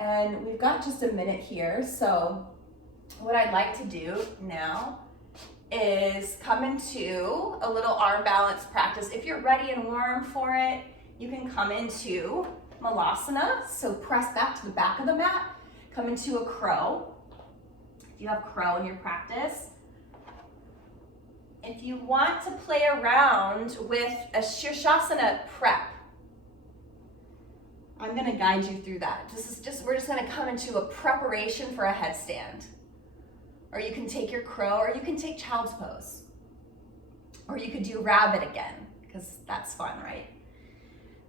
And we've got just a minute here, so what I'd like to do now is come into a little arm balance practice. If you're ready and warm for it, you can come into Malasana, so press back to the back of the mat, come into a crow, if you have crow in your practice. If you want to play around with a Shirshasana prep, I'm gonna guide you through that. We're just gonna come into a preparation for a headstand. Or you can take your crow, or you can take child's pose. Or you could do rabbit again, because that's fun, right?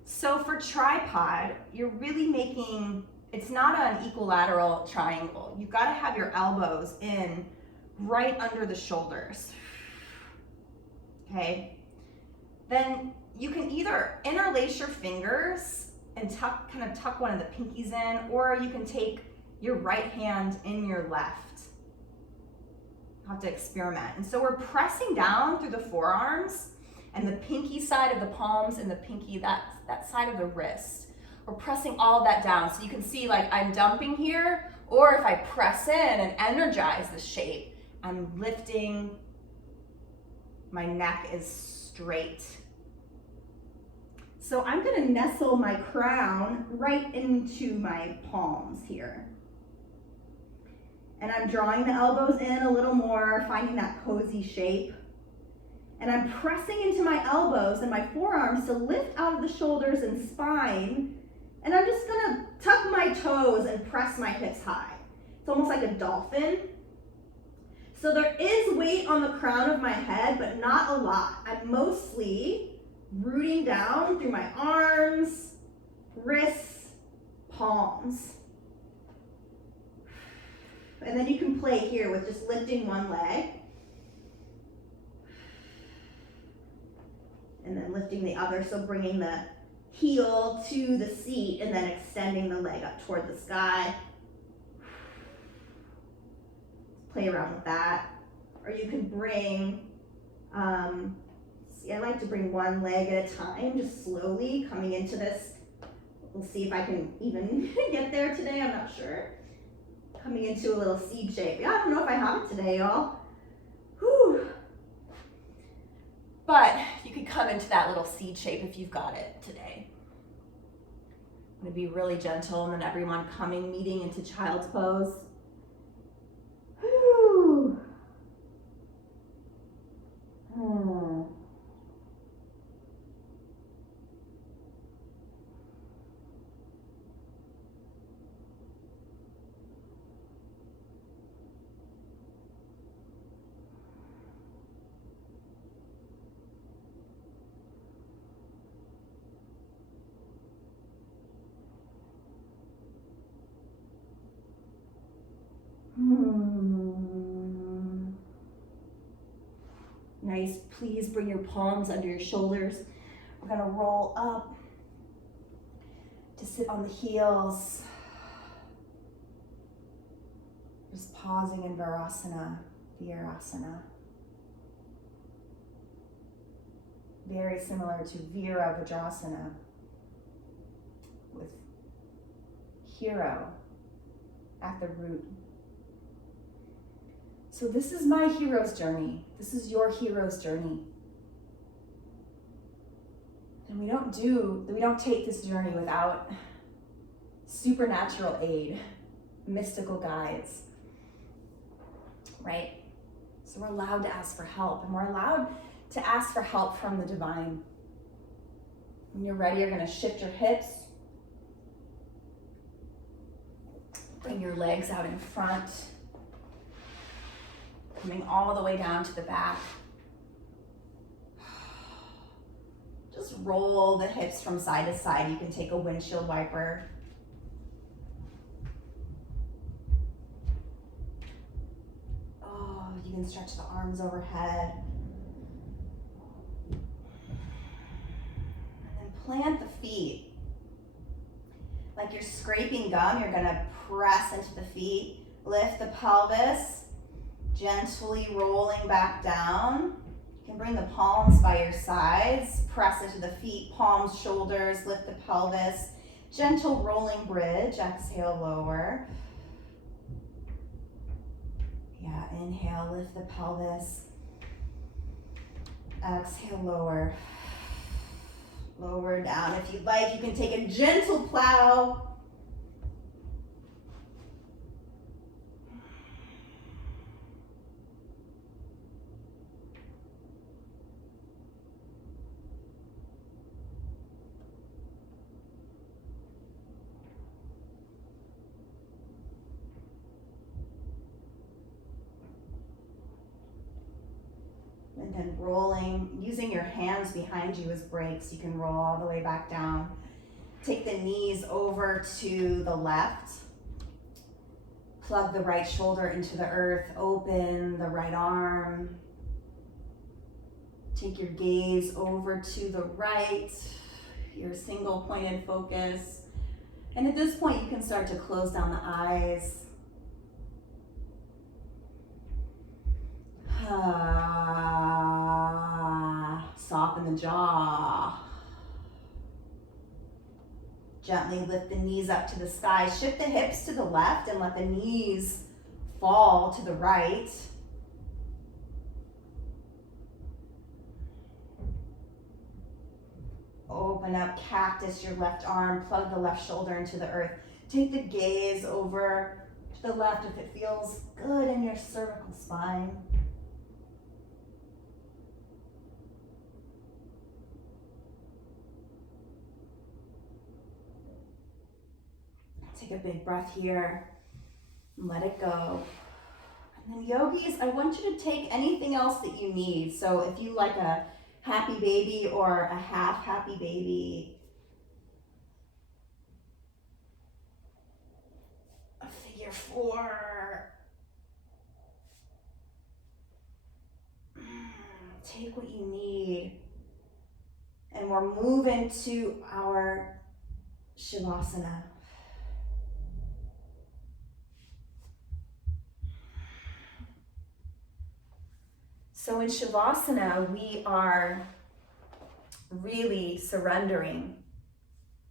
So for tripod, you're really making, it's not an equilateral triangle. You've got to have your elbows in right under the shoulders. Okay? Then you can either interlace your fingers and kind of tuck one of the pinkies in, or you can take your right hand in your left. You'll have to experiment. And so we're pressing down through the forearms and the pinky side of the palms and the pinky, that side of the wrist. We're pressing all of that down. So you can see like I'm dumping here, or if I press in and energize the shape, I'm lifting, my neck is straight. So I'm gonna nestle my crown right into my palms here. And I'm drawing the elbows in a little more, finding that cozy shape. And I'm pressing into my elbows and my forearms to lift out of the shoulders and spine. And I'm just gonna tuck my toes and press my hips high. It's almost like a dolphin. So there is weight on the crown of my head, but not a lot. I'm mostly rooting down through my arms, wrists, palms. And then you can play here with just lifting one leg. And then lifting the other, so bringing the heel to the seat and then extending the leg up toward the sky. Play around with that. Or you can bring, I like to bring one leg at a time, just slowly coming into this. We'll see if I can even get there today, I'm not sure. Coming into a little seed shape. Yeah, I don't know if I have it today, y'all. Whew. But you could come into that little seed shape if you've got it today. I'm gonna be really gentle, and then everyone meeting into child's pose. Whew. Nice. Please bring your palms under your shoulders. We're gonna roll up to sit on the heels. Just pausing in Virasana, Virasana. Very similar to Virabhadrasana with hero at the root. So this is my hero's journey. This is your hero's journey. And we don't take this journey without supernatural aid, mystical guides, right? So we're allowed to ask for help, and we're allowed to ask for help from the divine. When you're ready, you're going to shift your hips, bring your legs out in front, coming all the way down to the back. Just roll the hips from side to side. You can take a windshield wiper. Oh, you can stretch the arms overhead. And then plant the feet. Like you're scraping gum, you're gonna press into the feet. Lift the pelvis, gently rolling back down. You can bring the palms by your sides, press into the feet, palms, shoulders, lift the pelvis. Gentle rolling bridge, exhale, lower. Yeah, inhale, lift the pelvis. Exhale, lower. Lower down. If you'd like, you can take a gentle plow. And then rolling, using your hands behind you as brakes, you can roll all the way back down. Take the knees over to the left. Plug the right shoulder into the earth, open the right arm. Take your gaze over to the right, your single pointed focus. And at this point, you can start to close down the eyes. Soften the jaw. Gently lift the knees up to the sky. Shift the hips to the left and let the knees fall to the right. Open up cactus, your left arm. Plug the left shoulder into the earth. Take the gaze over to the left if it feels good in your cervical spine. Take a big breath here and let it go. And then yogis, I want you to take anything else that you need. So if you like a happy baby or a half happy baby, a figure four, take what you need. And we're moving to our Shavasana. So in Shavasana, we are really surrendering.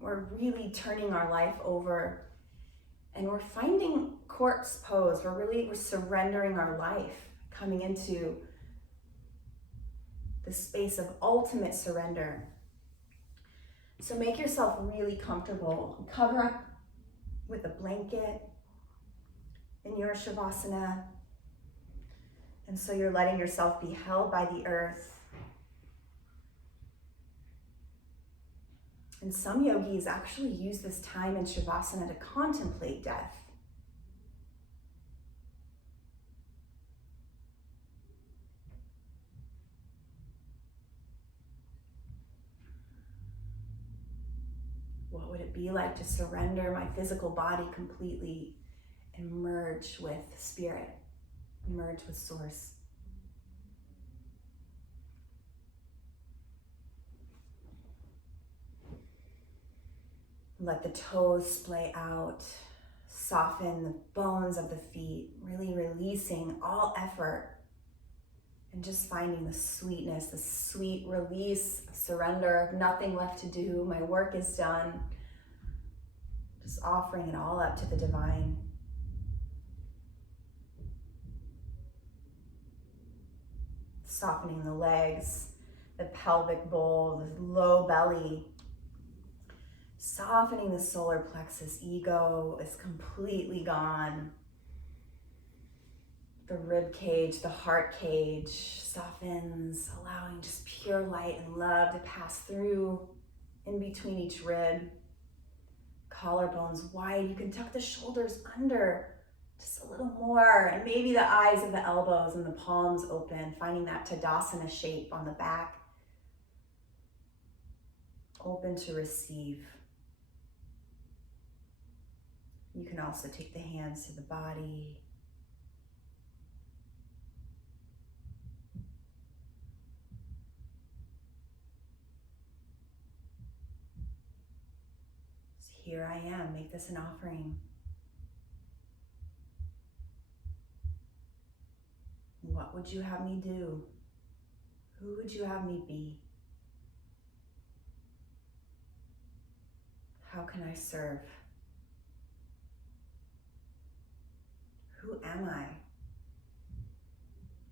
We're really turning our life over, and we're finding corpse pose. We're surrendering our life, coming into the space of ultimate surrender. So make yourself really comfortable. Cover up with a blanket in your Shavasana. And so you're letting yourself be held by the earth. And some yogis actually use this time in Shavasana to contemplate death. What would it be like to surrender my physical body completely and merge with spirit? Merge with source. Let the toes splay out, Soften the bones of the feet, really releasing all effort and just finding the sweetness, the sweet release, surrender, nothing left to do, my work is done. Just offering it all up to the divine. Softening the legs, the pelvic bowl, the low belly. Softening the solar plexus, ego is completely gone. The rib cage, the heart cage softens, allowing just pure light and love to pass through in between each rib. Collarbones wide, you can tuck the shoulders under just a little more, and maybe the eyes of the elbows and the palms open, finding that Tadasana shape on the back. Open to receive. You can also take the hands to the body. So here I am, make this an offering. What would you have me do? Who would you have me be? How can I serve? Who am I?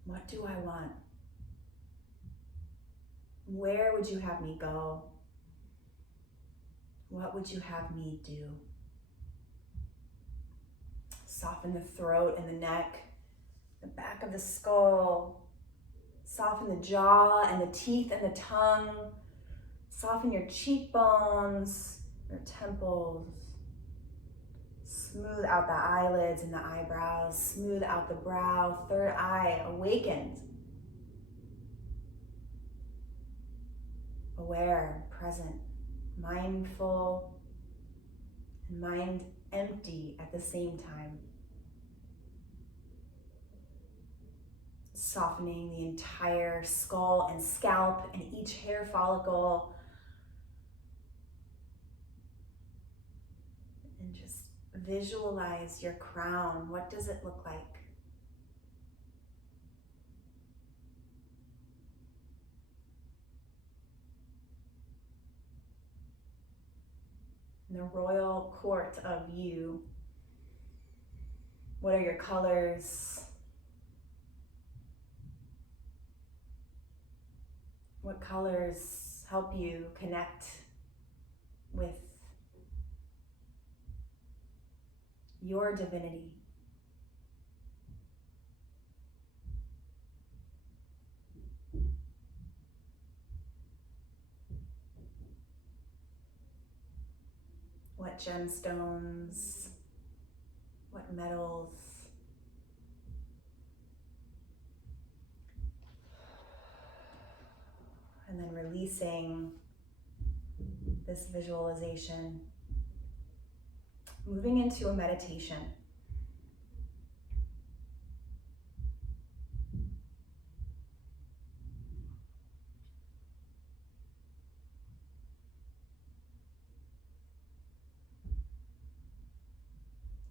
What do I want? Where would you have me go? What would you have me do? Soften the throat and the neck, the back of the skull. Soften the jaw and the teeth and the tongue. Soften your cheekbones, your temples. Smooth out the eyelids and the eyebrows. Smooth out the brow, third eye awakened. Aware, present, mindful, and mind empty at the same time. Softening the entire skull and scalp and each hair follicle. And just visualize your crown. What does it look like? In the royal court of you, what are your colors? What colors help you connect with your divinity? What gemstones? What metals? And then releasing this visualization, moving into a meditation.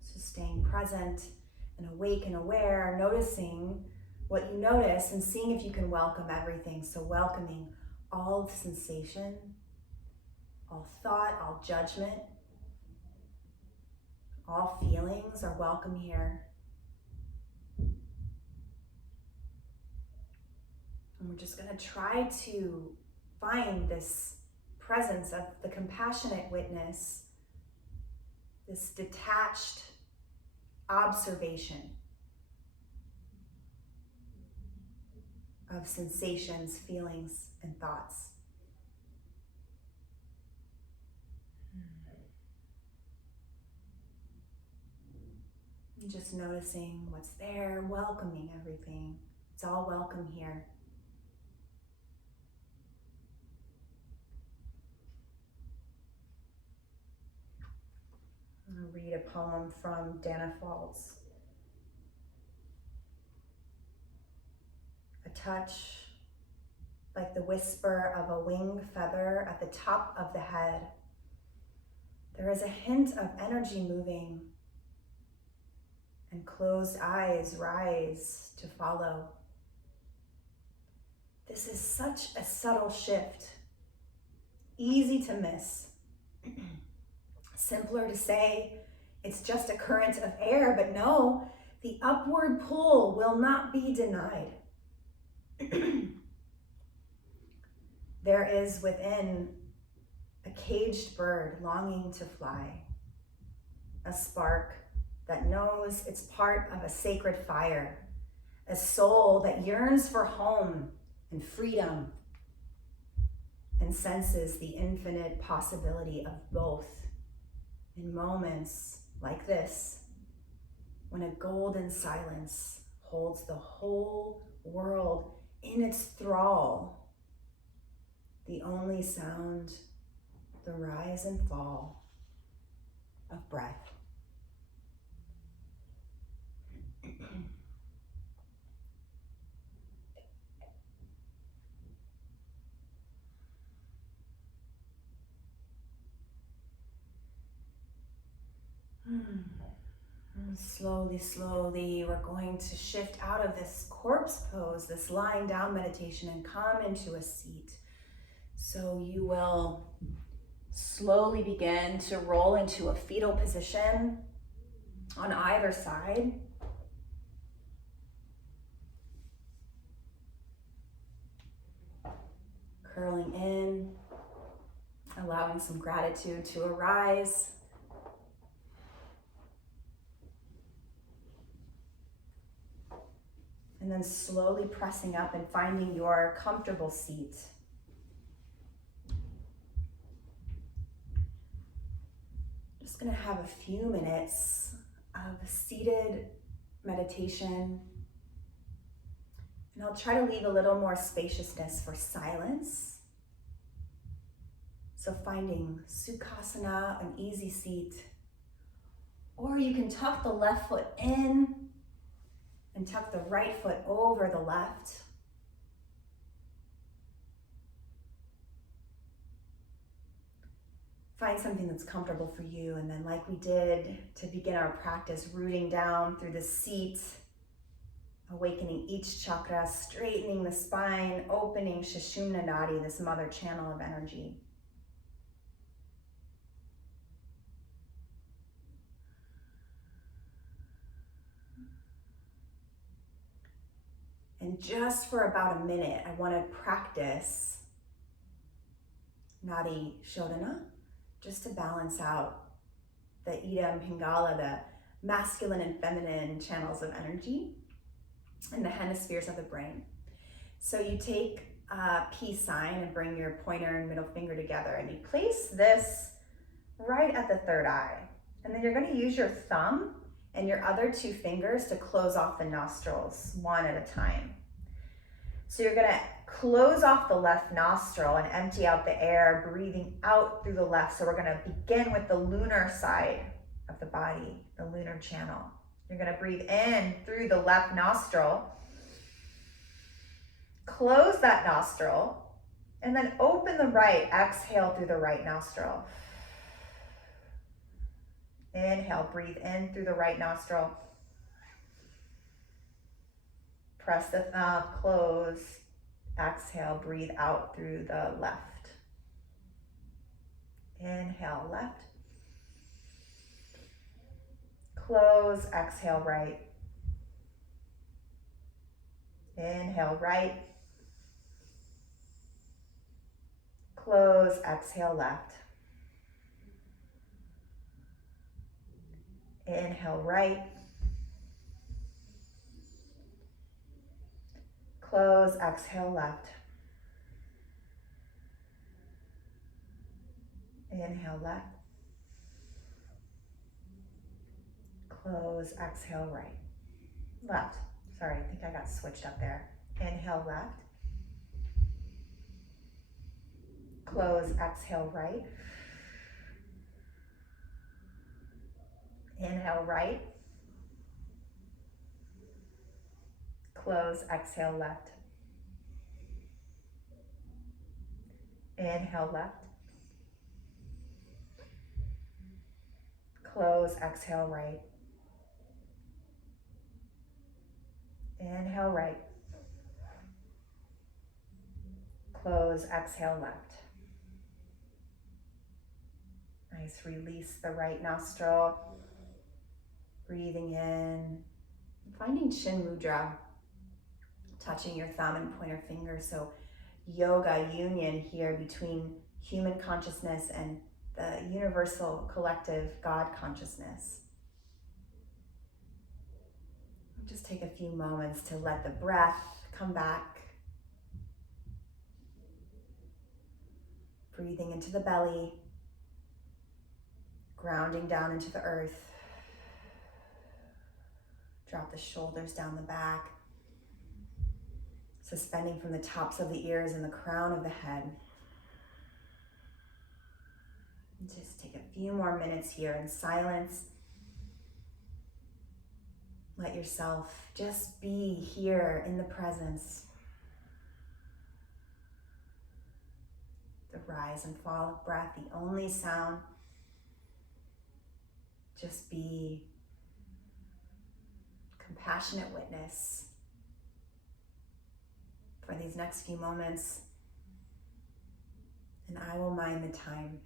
So staying present and awake and aware, noticing what you notice and seeing if you can welcome everything. So welcoming all sensation, all thought, all judgment, all feelings are welcome here. And we're just going to try to find this presence of the compassionate witness, this detached observation of sensations, feelings, and thoughts. And just noticing what's there, welcoming everything. It's all welcome here. I'm going to read a poem from Dana Falls. A touch like the whisper of a winged feather at the top of the head. There is a hint of energy moving, and closed eyes rise to follow. This is such a subtle shift, easy to miss. Simpler to say, it's just a current of air, but no, the upward pull will not be denied. There is within a caged bird longing to fly, a spark that knows it's part of a sacred fire, a soul that yearns for home and freedom and senses the infinite possibility of both in moments like this, when a golden silence holds the whole world in its thrall. The only sound, the rise and fall of breath. Slowly, slowly, we're going to shift out of this corpse pose, this lying down meditation, and come into a seat. So you will slowly begin to roll into a fetal position on either side. Curling in, allowing some gratitude to arise. And then slowly pressing up and finding your comfortable seat. Just gonna have a few minutes of seated meditation. And I'll try to leave a little more spaciousness for silence. So finding Sukhasana, an easy seat. Or you can tuck the left foot in and tuck the right foot over the left. Find something that's comfortable for you, and then like we did to begin our practice, rooting down through the seat, awakening each chakra, straightening the spine, opening Sushumna Nadi, this mother channel of energy. And just for about a minute, I want to practice Nadi Shodhana, just to balance out the Ida and Pingala, the masculine and feminine channels of energy in the hemispheres of the brain. So you take a peace sign and bring your pointer and middle finger together, and you place this right at the third eye. And then you're going to use your thumb and your other two fingers to close off the nostrils, one at a time. So you're going to close off the left nostril and empty out the air, breathing out through the left. So we're going to begin with the lunar side of the body, the lunar channel. You're going to breathe in through the left nostril, close that nostril, and then open the right. Exhale through the right nostril. Inhale, breathe in through the right nostril. Press the thumb, close. Exhale, breathe out through the left. Inhale, left. Close, exhale, right. Inhale, right. Close, exhale, left. Inhale, right. Close, exhale, left. Inhale, left. Close, exhale, right. Left. Sorry, I think I got switched up there. Inhale, left. Close, exhale, right. Inhale, right. Close, exhale, left. Inhale, left. Close, exhale, right. Inhale right. Close, exhale left. Nice, release the right nostril. Breathing in, finding chin mudra, touching your thumb and pointer finger. So yoga union here between human consciousness and the universal collective God consciousness. Just take a few moments to let the breath come back. Breathing into the belly, grounding down into the earth. Drop the shoulders down the back, suspending from the tops of the ears and the crown of the head. Just take a few more minutes here in silence. Let yourself just be here in the presence. The rise and fall of breath, the only sound. Just be compassionate witness for these next few moments, and I will mind the time.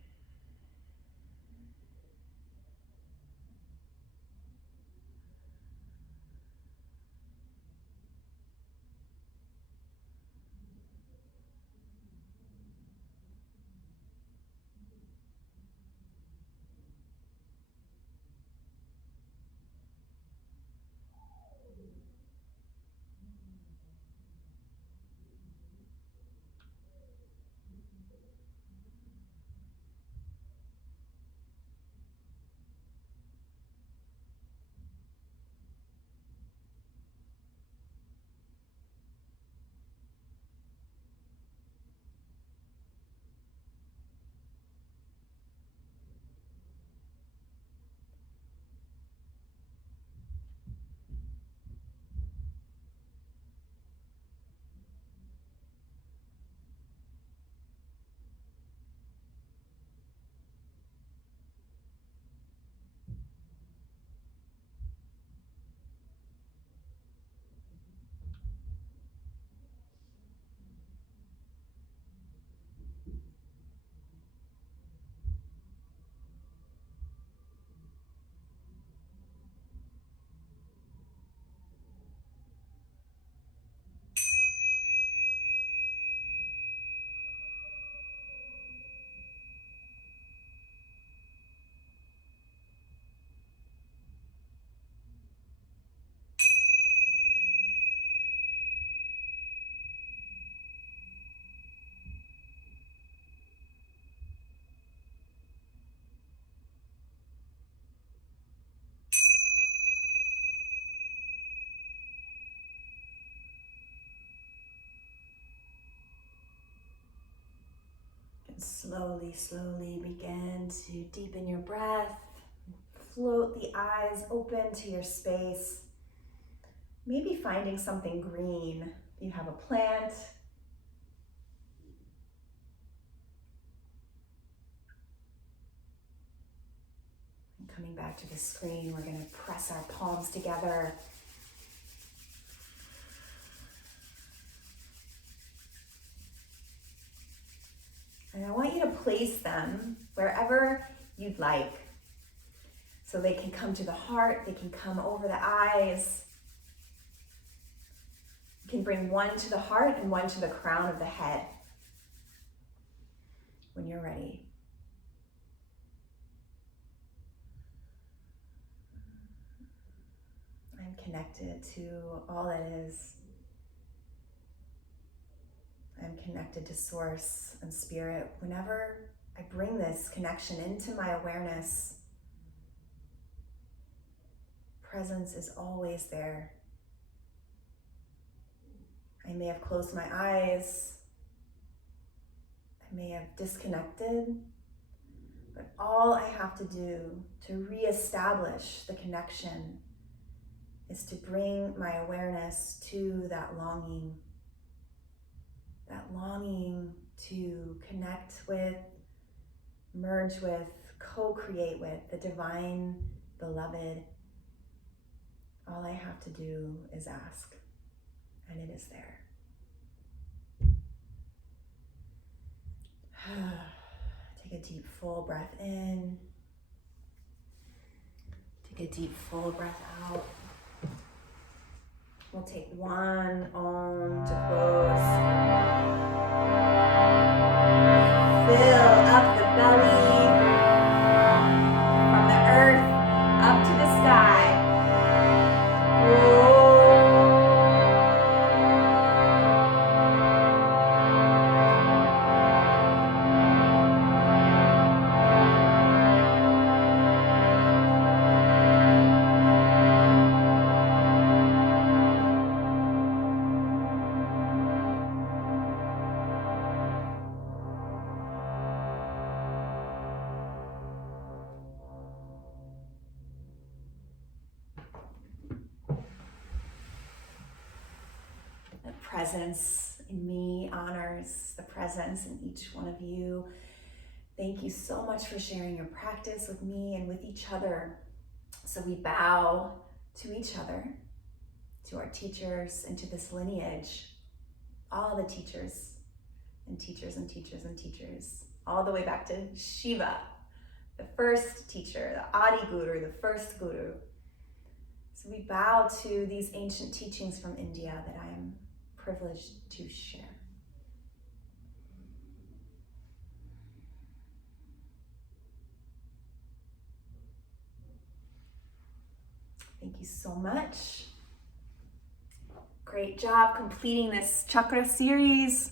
Slowly, slowly begin to deepen your breath. Float the eyes open to your space. Maybe finding something green. You have a plant. And coming back to the screen, we're going to press our palms together. And I want you to place them wherever you'd like. So they can come to the heart, they can come over the eyes. You can bring one to the heart and one to the crown of the head when you're ready. I'm connected to all that is. I'm connected to source and spirit. Whenever I bring this connection into my awareness, presence is always there. I may have closed my eyes. I may have disconnected. But all I have to do to reestablish the connection is to bring my awareness to that longing to connect with, merge with, co-create with the divine beloved. All I have to do is ask. and it is there. Take a deep, full breath in. Take a deep, full breath out. We'll take one Om to close. Fill up the belly from the earth up to the sky. Presence in me honors the presence in each one of you. Thank you so much for sharing your practice with me and with each other. So we bow to each other, to our teachers, and to this lineage, all the teachers and teachers and teachers and teachers, all the way back to Shiva, the first teacher, the Adi Guru, the first Guru. So we bow to these ancient teachings from India that I am privileged to share. Thank you so much. Great job completing this chakra series.